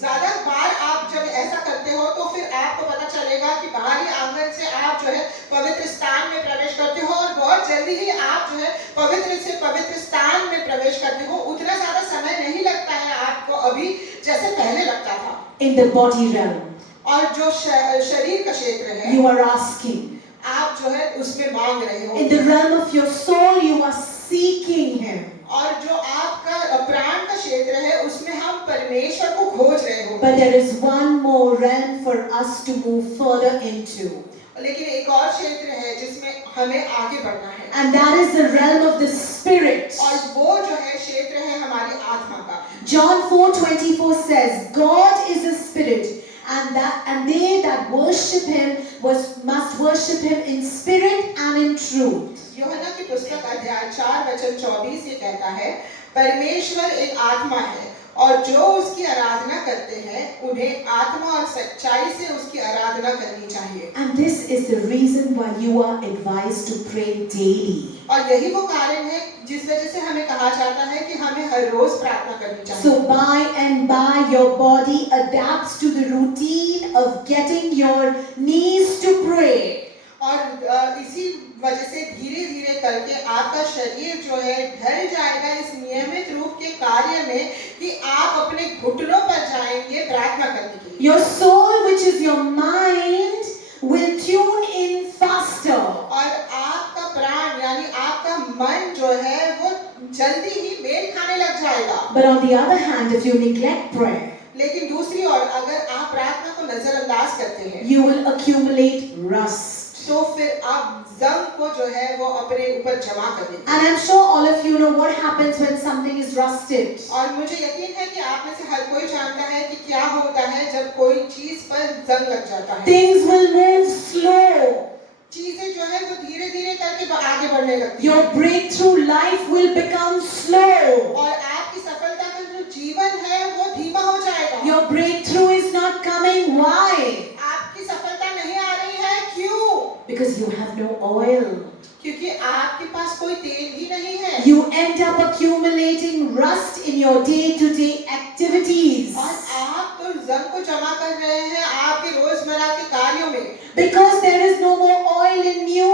ज्यादा बार आप जब ऐसा करते हो तो फिर आपको पता चलेगा कि बाहरी आंगन से आप जो है पवित्र स्थान में प्रवेश करते हो और बहुत जल्दी ही आप जो है पवित्र से पवित्र स्थान में प्रवेश करते हो। उतना ज्यादा समय नहीं लगता है आपको अभी जैसे पहले लगता था। In the body realm, और जो शरीर का क्षेत्र है, you are asking. आप जो है उसमें मांग रहे हो। In the realm of your soul, you are seeking Him. और जो आपका प्राण का क्षेत्र है उसमें हम परमेश्वर को खोज रहे हो। But there is one more realm for us to move further into. लेकिन एक और क्षेत्र है जिसमें हमें आगे बढ़ना है। And that is the realm of the Spirit. और वो जो है क्षेत्र है हमारी आत्मा का। John 4:24 says, God is a spirit, and they that worship Him must worship Him in spirit and in truth. यूहन्ना की पुस्तक अध्याय 4:24 ये कहता है, परमेश्वर एक आत्मा है और जो उसकी आराधना करते हैं उन्हें आत्मा और सच्चाई से उसकी आराधना करनी चाहिए। And this is the reason why you are advised to pray daily. और यही वो कारण है जिस वजह से हमें कहा जाता है कि हमें हर रोज प्रार्थना करनी चाहिए। So by and by your body adapts to the routine of getting your knees to pray. और इसी वजह से धीरे धीरे करके आपका शरीर जो है ढल जाएगा इस नियमित रूप के कार्य में कि आप अपने घुटनों पर जाएंगे प्रार्थना करने के लिए। Your soul, which is your mind, will tune in faster. और आपका प्राण यानी आपका मन जो है वो जल्दी ही मेल खाने लग जाएगा। But on the other hand, if you neglect prayer, लेकिन दूसरी ओर अगर आप प्रार्थना को नजरअंदाज करते हैं you will accumulate rust. तो फिर आप जंग को जो है वो अपने ऊपर जमा कर देंगे। And I'm sure all of you know what happens when something is rusted. और मुझे यकीन है कि आप में से हर कोई जानता है कि क्या होता है जब कोई चीज पर जंग लग जाता है। Things will move slow. चीजें जो है वो धीरे धीरे करके आगे बढ़ने लगती Your हैं। breakthrough life will become slow. और आपकी सफलता का जो जीवन है वो धीमा हो जाएगा। Your breakthrough is not coming. Why? आपकी सफलता नहीं आ रही है, क्यों? Because you have no oil. क्योंकि आपके पास कोई तेल ही नहीं है। You end up accumulating rust in your day-to-day activities. और आप तो जंग को जमा कर रहे हैं आपके रोजमर्रा के कार्यों में। Because there is no more oil in you,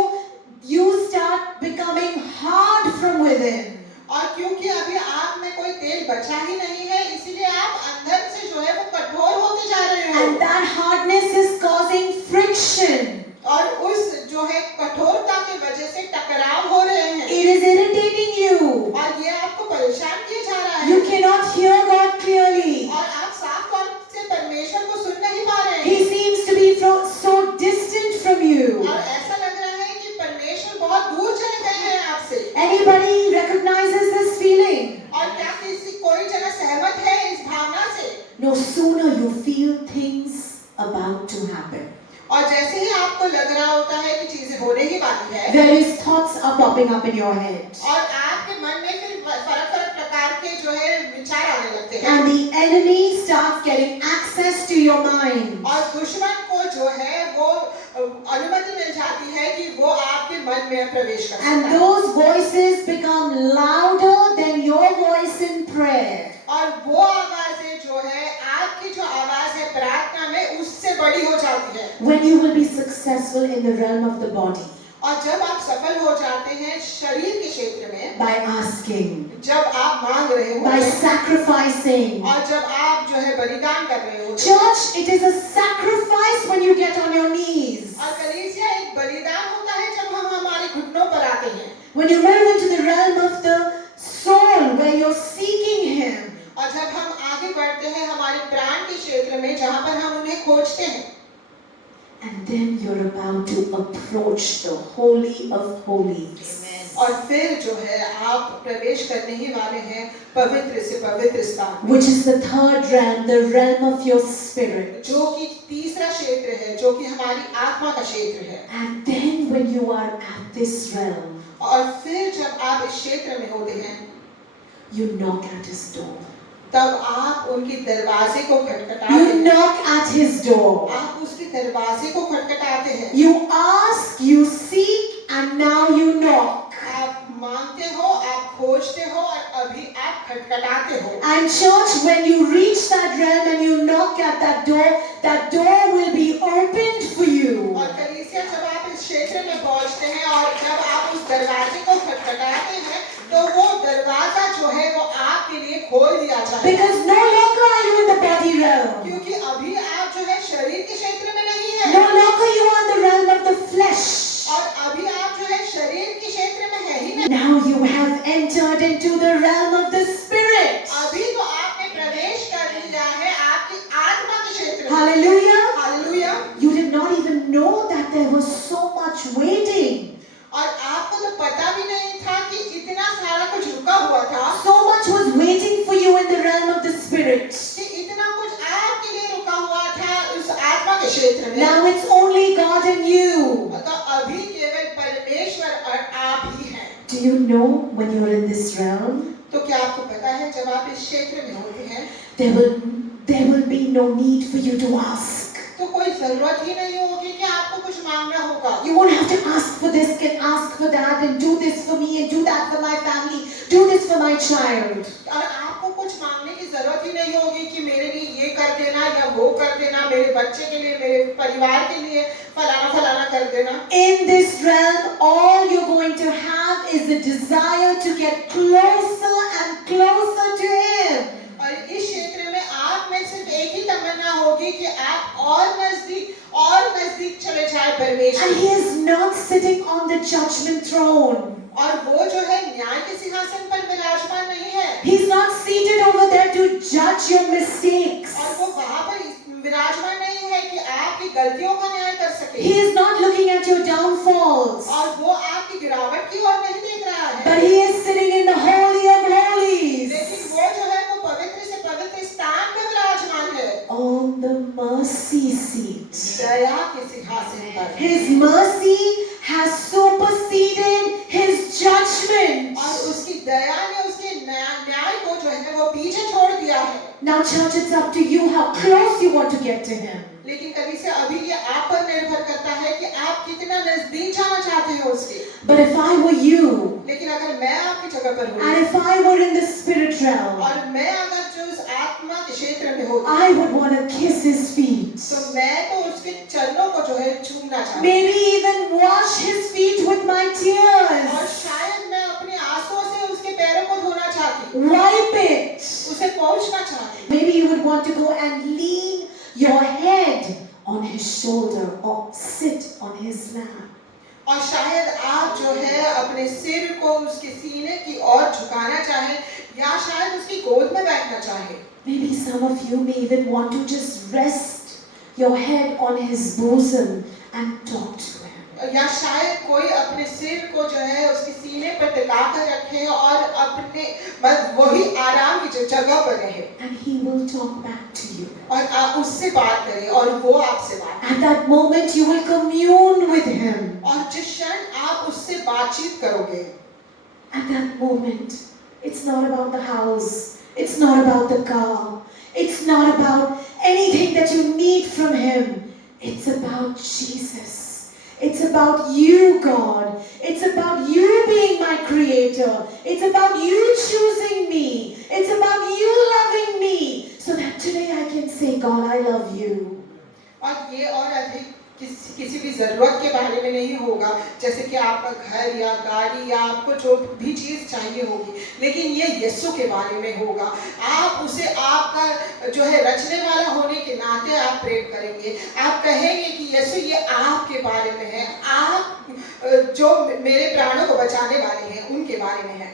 you start becoming hard from within. और क्योंकि अभी आप में कोई तेल बचा ही नहीं है इसीलिए आप अंदर से जो है वो कठोर होते जा रहे हो। And that hardness is causing friction. और उस जो है कठोरता की वजह से टकराव हो रहे हैं। It is irritating you. और ये आपको परेशान किया जा रहा है। You cannot hear God clearly. और आप साफ तौर से परमेश्वर को सुन नहीं पा रहे हैं। He seems to be so distant from you. और ऐसा लग रहा है कि परमेश्वर बहुत दूर चले गए हैं आपसे। Anybody recognizes this feeling? और क्या कोई जना सहमत है इस भावना से? No sooner you feel things about to happen, और जैसे ही आपको लग रहा होता है कि चीजें होने ही वाली है, various thoughts are popping up in your head. और आपके मन में फिर फर्क प्रकार के जो है विचार आने लगते हैं। And the enemy starts getting access to your mind. और दुश्मन को जो है वो अनुमति मिल जाती है कि वो आपके मन में प्रवेश कर सकता And है। those voices become louder than your voice in prayer. और वो आवाजें जो है आपकी जो आवाज है प्रार्थना में उससे बड़ी हो जाती है। When you will be successful in the realm of the body और जब आप सफल हो जाते हैं शरीर के क्षेत्र में, by asking, जब आप मांग रहे हो by sacrificing. और जब आप जो है बलिदान कर रहे हो। Church, it is a sacrifice when you get on your knees. और कलीसिया एक बलिदान होता है जब हम हमारे घुटनों पर आते हैं। When you move into the realm of the soul where you're seeking Him. और जब हम आगे बढ़ते हैं हमारे प्राण के क्षेत्र में जहाँ पर हम उन्हें खोजते हैं। And then you're about to approach the Holy of Holies. और फिर जो है आप प्रवेश करने ही वाले हैं पवित्र से पवित्र स्थान में, which is the third realm, the realm of your spirit. जो कि तीसरा क्षेत्र है, जो कि हमारी आत्मा का क्षेत्र है। And then when you are at this realm, और फिर जब आप इस क्षेत्र में होते हैं, you knock at his door. तब आप उनके दरवाजे को खटखटाते You हैं। knock at his door. आप उसके दरवाजे को खटखटाते हैं। You ask, you seek, and now you knock. आप मांगते हो, आप खोजते हो और अभी आप खटखटाते हो। And church, when you reach that realm and you knock at that door will be opened for you. और कलीसिया, जब आप इस क्षेत्र में पहुंचते हैं और जब आप उस दरवाजे को खटखटाते हैं, तो वो दरवाजा जो है वो आपके लिए खोल दिया जाएगा। Because no longer are you in the body realm. क्योंकि अभी आप जो है शरीर के क्षेत्र में नहीं है। No longer you are in the realm of the flesh. और अभी आप जो है शरीर के क्षेत्र में है ही नहीं। Now you have entered into the realm of the spirit. अभी तो आपने प्रवेश कर लिया है आपकी आत्मा के क्षेत्र में। Hallelujah. Hallelujah. You did not even know that there was so much waiting. और आपको तो पता भी नहीं था कि इतना सारा कुछ रुका हुआ था, So much was waiting for you in the realm of the spirit. कि इतना कुछ आपके लिए रुका हुआ था उस आत्मा के क्षेत्र में। Now it's only God and you. तो अभी केवल परमेश्वर और आप ही हैं। Do you know when you're in this realm, तो क्या आपको पता है जब आप इस क्षेत्र में होते हैं there will be no need for you to ask. तो कोई जरूरत ही नहीं होगी कि आपको कुछ मांगना होगा। You won't have to ask for this, can ask for that, and do this for me, and do that for my family, do this for my child. और आपको कुछ मांगने की जरूरत ही नहीं होगी कि मेरे लिए ये कर देना या वो कर देना, मेरे बच्चे के लिए, मेरे परिवार के लिए फलाना फलाना कर देना। In this realm, all you're going to have is a desire to get closer and closer to Him. और इस क्षेत्र में आप में सिर्फ एक ही तमन्ना होगी कि आप और नजदीक चले जाए परमेश्वर। And He is not sitting on the judgment throne. और वो जो है न्याय के सिंहासन पर विराजमान नहीं है। He's not seated over there to judge your mistakes. और वो वहाँ पर विराजमान नहीं है कि आपकी गलतियों का न्याय कर सके। He is not looking at your downfalls. और वो आपकी गिरावट की ओर नहीं देख रहा है। But He is sitting in the Holy of Holies. लेकिन वो जो है वो पवित्र से पवित्र स्थान में विराजमान है। On the mercy seat. दया के सिंहासन पर। His mercy has superseded His judgment. और उसकी दया ने उसके न्याय को जो है वो पीछे छोड़ दिया है। Now church, it's up to you how close you want to get to Him. लेकिन कभी से अभी ये आप पर निर्भर करता है कि आप कितना नजदीक जाना चाहते हैं उसके। But if I were you, लेकिन अगर मैं आपकी जगह पर हूँ and if I were in the spirit realm, और मैं अगर जो उस आत्मा के क्षेत्र में होती I would want to kiss His feet. तो मैं तो उसके चरणों को जो है छूना चाहती Maybe even wash His feet with my और tears. शायद मैं अपने आंसुओं से उसके पैरों को धोना चाहती, Wipe it. उसे पोंछना चाहती। Maybe you would want to go and lean your head on His shoulder or sit on His lap. और शायद आप जो है अपने सिर को उसके सीने की ओर झुकाना चाहें या शायद उसकी गोद में बैठना चाहें। Maybe some of you may even want to just rest your head on His bosom and talk to Him. या शायद कोई अपने सिर को जो है उसके सीने पर टिका कर रखे और अपने वही आराम की जगह पर रहे। And He will talk back to you. और आप उससे बात करें और वो आपसे बात At that moment you will commune with Him. और जिस क्षण आप उससे बातचीत करोगे, At that moment, it's not about the house. It's not about the car. It's not about anything that you need from Him. It's about Jesus. It's about you, God. It's about you being my creator. It's about you choosing me. It's about you loving me. So that today I can say, God, I love you. और ये और अधिक किसी भी जरूरत के बारे में नहीं होगा, जैसे कि आपका घर या गाड़ी या आपको जो भी चीज चाहिए होगी, लेकिन ये यीशु के बारे में होगा। आप उसे आपका जो है रचने वाला होने के नाते आप प्रेम करेंगे। आप कहेंगे कि यीशु ये आपके बारे में है, आप जो मेरे प्राणों को बचाने वाले हैं उनके बारे में है।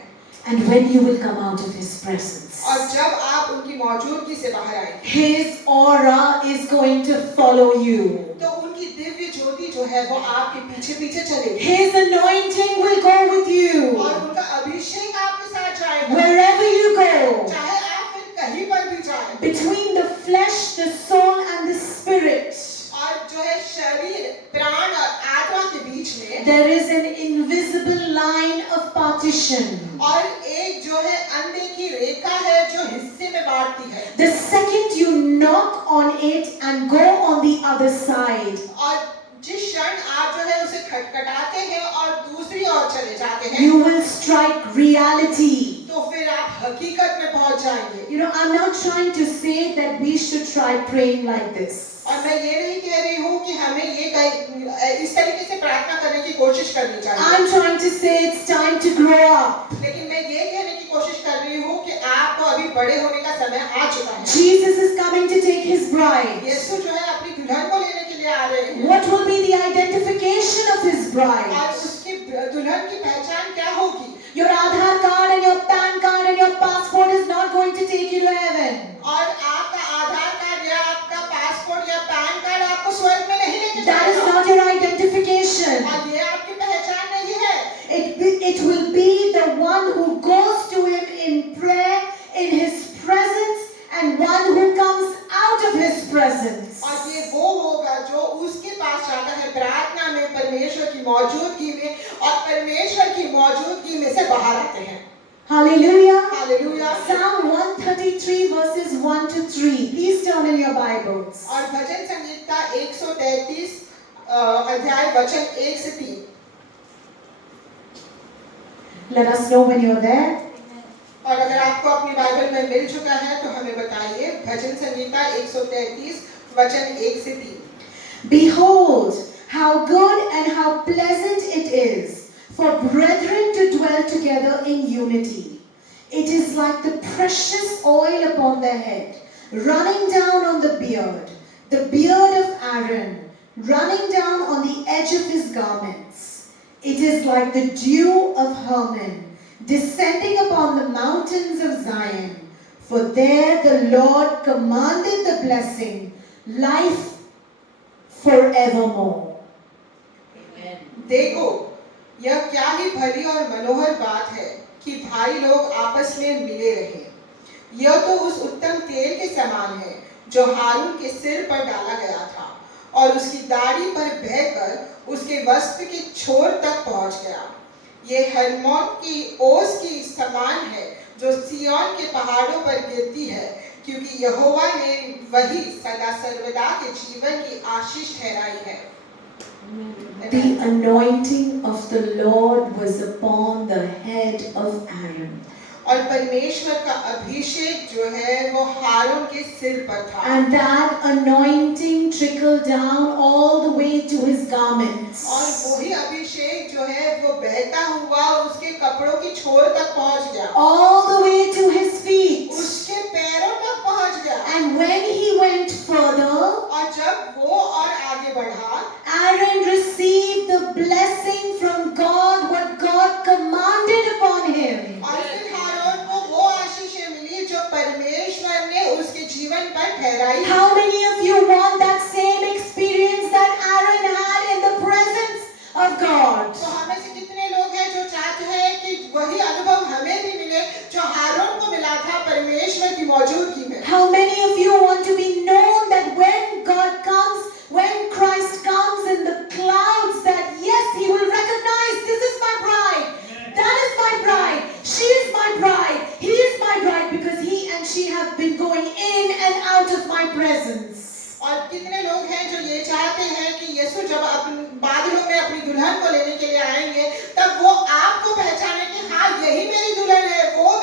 And when you will come out of His presence, और जब आप उनकी मौजूदगी से बाहर आएंगे His aura is going to follow you. तो उनकी दिव्य ज्योति जो है वो आपके पीछे पीछे चलेगी His anointing will go with you. और उनका अभिषेक आपके साथ जाएगा Wherever you go, चाहे आप फिर कहीं पर भी जाएं between the flesh, the soul, and the spirit, और जो है शरीर प्राण और आत्मा के बीच में there is an invisible line of partition. और एक जो है अनदेखी रेखा है जो हिस्से में बांटती है The second you knock on it and go on the other side, और जिस क्षण आप जो है उसे खटखटाते हैं और दूसरी ओर चले जाते हैं you will strike reality. तो फिर आप हकीकत में पहुंच जाएंगे You know, I'm not trying to say that we should try praying like this. और मैं ये नहीं कह रही हूँ कि हमें इस तरीके से प्रार्थना करने की कोशिश करनी चाहिए I'm trying to say it's time to grow up. लेकिन मैं ये कहने की कोशिश कर रही हूँ कि आपको अभी बड़े होने का समय आ चुका है Jesus is coming to take His bride. यीशु जो है अपनी दुल्हन को लेने के लिए आ रहे हैं What will be the identification of His और bride? उसकी दुल्हन की पहचान क्या होगी Your Aadhaar card and your PAN card and your passport is not going to take you to heaven. और आपका आधार कार्ड या आपका पासपोर्ट या पैन कार्ड आपको स्वर्ग में नहीं लेके That is जाएगा not your identification. और ये आपकी पहचान नहीं है It will be the one who goes to Him in prayer, in His presence, and one who comes out of His presence. और ये वो होगा जो उसके पास जाता है प्रार्थना में परमेश्वर की मौजूदगी में और परमेश्वर की मौजूदगी में से बाहर आते हैं Hallelujah. Hallelujah Psalm 133 verses 1 to 3. Please turn in your Bibles. और भजन संगीता 133 अध्याय वचन 1 से 3 Let us know when you're there. और अगर आपको अपनी बाइबल में मिल चुका है तो हमें बताइए भजन संगीता 133 वचन 1 से 3 Behold, how good and how pleasant it is for brethren to dwell together in unity. It is like the precious oil upon their head, running down on the beard of Aaron, running down on the edge of his garments. It is like the dew of Hermon, descending upon the mountains of Zion. For there the Lord commanded the blessing, life forevermore. देखो यह क्या ही भली और मनोहर बात है कि भाई लोग आपस में मिले रहें। यह तो उस उत्तम तेल के समान है जो हारून के सिर पर डाला गया था और उसकी दाढ़ी पर बहकर उसके वस्त्र के छोर तक पहुंच गया। ये हरमोन की ओस की समान है जो सिय्योन के पहाड़ों पर गिरती है, क्योंकि यहोवा ने वही सदा सर्वदा के जीवन की आशीष ठहराई है। The anointing of the Lord was upon the head of Aaron. और परमेश्वर का अभिषेक जो है वो हारून के सिर पर था And that anointing trickled down all the way to his garments. और वही अभिषेक जो है वो बहता हुआ उसके कपड़ों की छोर तक पहुंच गया All the way to his feet. उसके पैरों तक पहुंच गया And when he went further, और जब वो और आगे बढ़ा Aaron received the blessing from God, what God commanded upon him. और फिर हारून को वो आशीषें मिली जो परमेश्वर ने उसके जीवन पर ठहराई। How many of you want that same experience that Aaron had in the presence of God? तो हमें से कितने लोग हैं जो चाहते हैं कि वही अनुभव हमें भी मिले जो हारून को मिला था परमेश्वर की मौजूदगी में। How many of you want to be known that when God comes, when Christ comes in the clouds, that yes, He will recognize, this is my bride, that is my bride, she is my bride, he is my bride, because he and she have been going in and out of my presence. और कितने लोग हैं जो ये चाहते हैं कि यीशु जब बादलों में अपनी दुल्हन को लेने के लिए आएंगे तब वो आपको पहचाने कि हाँ यही मेरी दुल्हन है, वो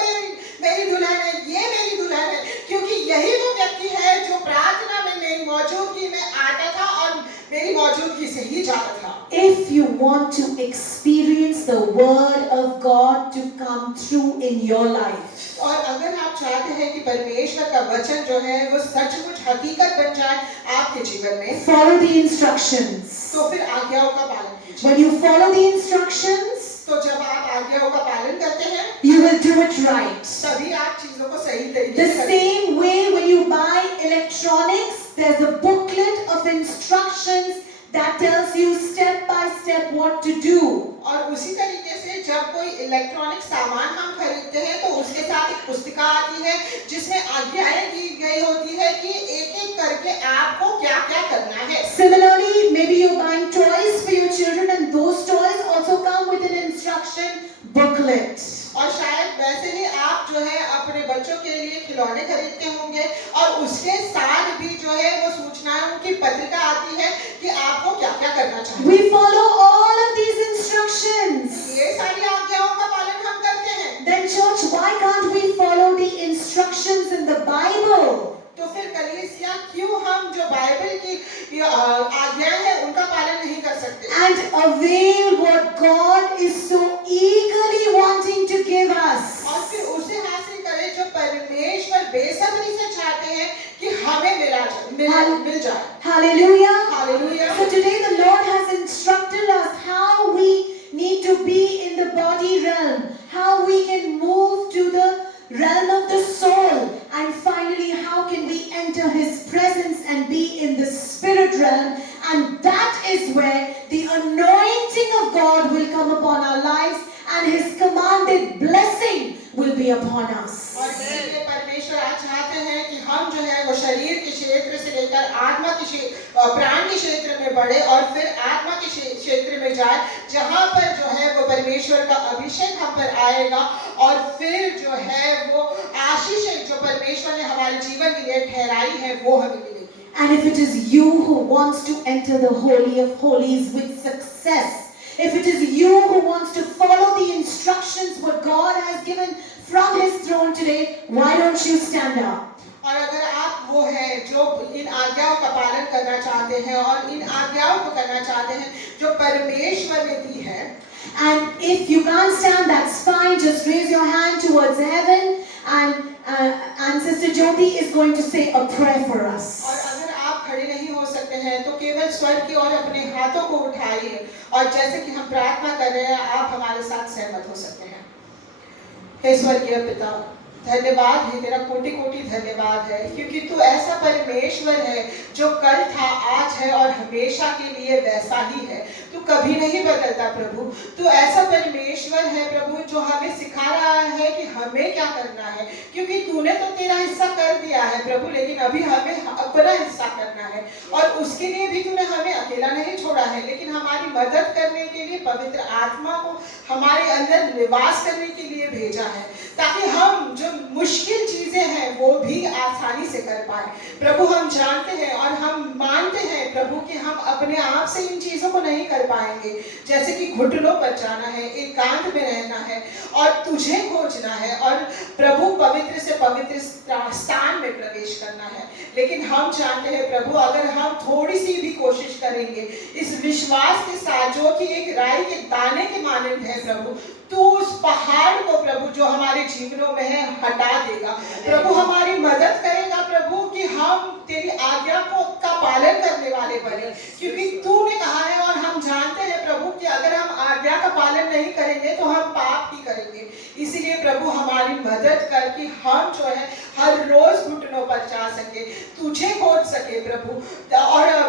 मेरी दुल्हन है, ये मेरी दुल्हन है, क्योंकि यही वो व्यक्ति है जो प्रार्थना में मेरी मौजूदगी में आता था और मेरी मौजूदगी से ही जाता था। If you want to experience the word of God to come through in your life, और अगर आप चाहते हैं कि परमेश्वर का वचन जो है वो सचमुच हकीकत बन जाए आपके जीवन में, follow the instructions. तो फिर आज्ञाओं का पालन कीजिए। When you follow the instructions, तो जब आप आज्ञाओं का पालन करते हैं you will do it right. तभी आप चीजों को सही तरीके The से करते हैं। same way when you buy electronics, there's a booklet of instructions that tells you step by step what to do. और उसी तरीके से जब कोई इलेक्ट्रॉनिक सामान हम खरीदते हैं तो उसके साथ एक पुस्तिका आती है जिसमें आज्ञाएं दी गई होती है कि एक एक करके आपको क्या क्या करना है। Similarly, maybe you're buying toys for your children and those toys also come with an instruction booklet. और शायद वैसे ही आप जो है अपने बच्चों के लिए खिलौने खरीदते होंगे और उसके साथ भी जो है वो सूचनाओं की पत्रिका आती है कि आपको क्या क्या करना चाहिए। We follow all of these instructions. ये सारी आज्ञाओं का पालन हम करते हैं। Then church, why can't we follow the instructions in the Bible? तो फिर कलीसिया क्यों हम जो बाइबल की आज्ञाएं हैं उनका पालन नहीं कर सकते And avail what God is so eagerly wanting to give us. और फिर उसे हासिल करें जो परमेश्वर बेसब्री से चाहते हैं कि हमें मिल जाए। Hallelujah. Hallelujah. So today the Lord has instructed us how we need to be in the body realm, how we can move to the realm of the soul, and finally how can we enter His presence and be in the spirit realm, and that is where the anointing of God will come upon our lives and His commanded blessing will be upon us. और इसलिए परमेश्वर आज चाहते हैं कि हम जो है वो शरीर के क्षेत्र से लेकर आत्मा के प्राण के क्षेत्र में बढ़े और फिर आत्मा के क्षेत्र में जाए जहाँ पर जो है वो परमेश्वर का अभिषेक हम पर आएगा और फिर जो है वो आशीष जो परमेश्वर ने हमारे जीवन के लिए ठहराई है वो हमें मिलेगी। And if it is you who wants to enter the Holy of Holies with success, if it is you who wants to follow the instructions what God has given from His throne today, why don't you stand up? और अगर आप वो हैं जो इन आज्ञाओं का पालन करना चाहते हैं और इन आज्ञाओं को करना चाहते हैं जो परमेश्वर ने दी है, And if you can't stand, that's fine. Just raise your hand towards heaven, and Sister Jyoti is going to say a prayer for us. और अगर आप खड़े नहीं हो सकते हैं तो केवल स्वर्ग की ओर अपने हाथों को उठाइए और जैसे कि हम प्रार्थना कर रहे हैं आप हमारे साथ सहमत हो सकते हैं। हे स्वर्गीय पिता, धन्यवाद है तेरा, कोटि कोटि धन्यवाद है क्योंकि तू ऐसा परमेश्वर है जो कल था, आज है और हमेशा के लिए वैसा ही है। तू कभी नहीं बदलता प्रभु। तू ऐसा परमेश्वर है प्रभु जो हमें सिखा रहा है कि हमें क्या करना है, क्योंकि तूने तो तेरा हिस्सा कर दिया है प्रभु, लेकिन अभी हमें अपना हिस्सा करना है और उसके लिए भी तूने हमें अकेला नहीं छोड़ा है, लेकिन हमारी मदद करने के लिए पवित्र आत्मा को हमारे अंदर निवास करने के लिए भेजा है ताकि हम जो मुश्किल चीजें हैं वो भी आसानी से कर पाए। प्रभु हम जानते हैं और हम मानते हैं प्रभु कि हम अपने आप से इन चीजों को नहीं कर पाएंगे, जैसे कि घुटनों पर जाना है, एकांत में रहना है और तुझे खोजना है और प्रभु पवित्र से पवित्र स्थान में प्रवेश करना है। लेकिन हम जानते हैं प्रभु अगर हम थोड़ी सी भी कोशिश करेंगे इस विश्वास के साथ जो कि एक राई के दाने के मानंद है प्रभु, तू उस पहाड़ को प्रभु जो हमारे जीवनों में है हटा देगा। प्रभु हमारी मदद करेगा प्रभु कि हम तेरी आज्ञा का पालन करने वाले बने, क्योंकि तूने कहा है और हम जानते हैं प्रभु कि अगर हम आज्ञा का पालन नहीं करेंगे तो हम पाप ही करेंगे। इसीलिए प्रभु हमारी मदद कर कि हम जो है हर रोज घुटनों पर जा सके, तुझे खोज सके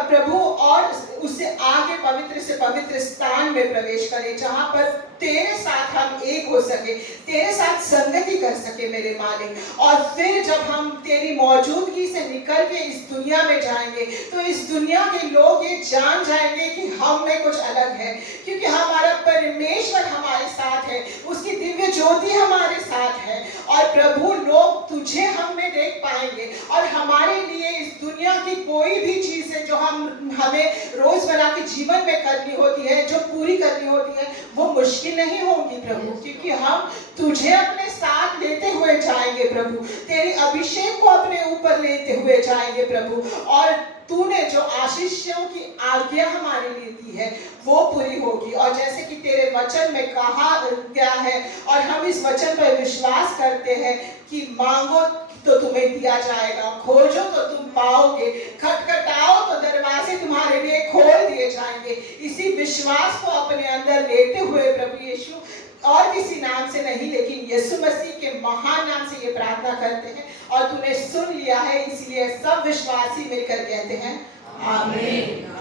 प्रभु और उससे आगे पवित्र से पवित्र स्थान में प्रवेश करें जहाँ पर तेरे साथ हम एक हो सके, तेरे साथ संगति कर सके मेरे मालिक। और फिर जब हम तेरी मौजूदगी से निकल के इस दुनिया में जाएंगे तो इस दुनिया के लोग ये जान जाएंगे कि हम में कुछ अलग है, क्योंकि हमारा परमेश्वर हमारे साथ है, उसकी दिव्य ज्योति हमारे साथ है और प्रभु लोग तुझे हम में देख पाएंगे और हमारे लिए इस दुनिया की कोई भी चीज है जो हमें रोजमर्रा के जीवन में करनी होती है, जो पूरी करनी होती है, वो मुश्किल नहीं होगी प्रभु, क्योंकि हम तुझे अपने साथ लेते हुए हुए जाएंगे प्रभु, तेरी अभिषेक को अपने ऊपर लेते हुए जाएंगे प्रभु, और तूने जो आशीषों की आज्ञा हमारे लिए दी है वो पूरी होगी। और जैसे कि तेरे वचन में कहा गया है, और हम इस वचन पर विश्वास करते हैं कि मांगो तो तुम्हें दिया जाएगा, खोजो तो तुम पाओगे, खटखटाओ तो दरवाजे तुम्हारे लिए खोल दिए जाएंगे। इसी विश्वास को अपने अंदर लेते हुए प्रभु यीशु, और किसी नाम से नहीं लेकिन यीशु मसीह के महान नाम से ये प्रार्थना करते हैं, और तूने सुन लिया है, इसलिए सब विश्वासी मिलकर कहते हैं आमीन।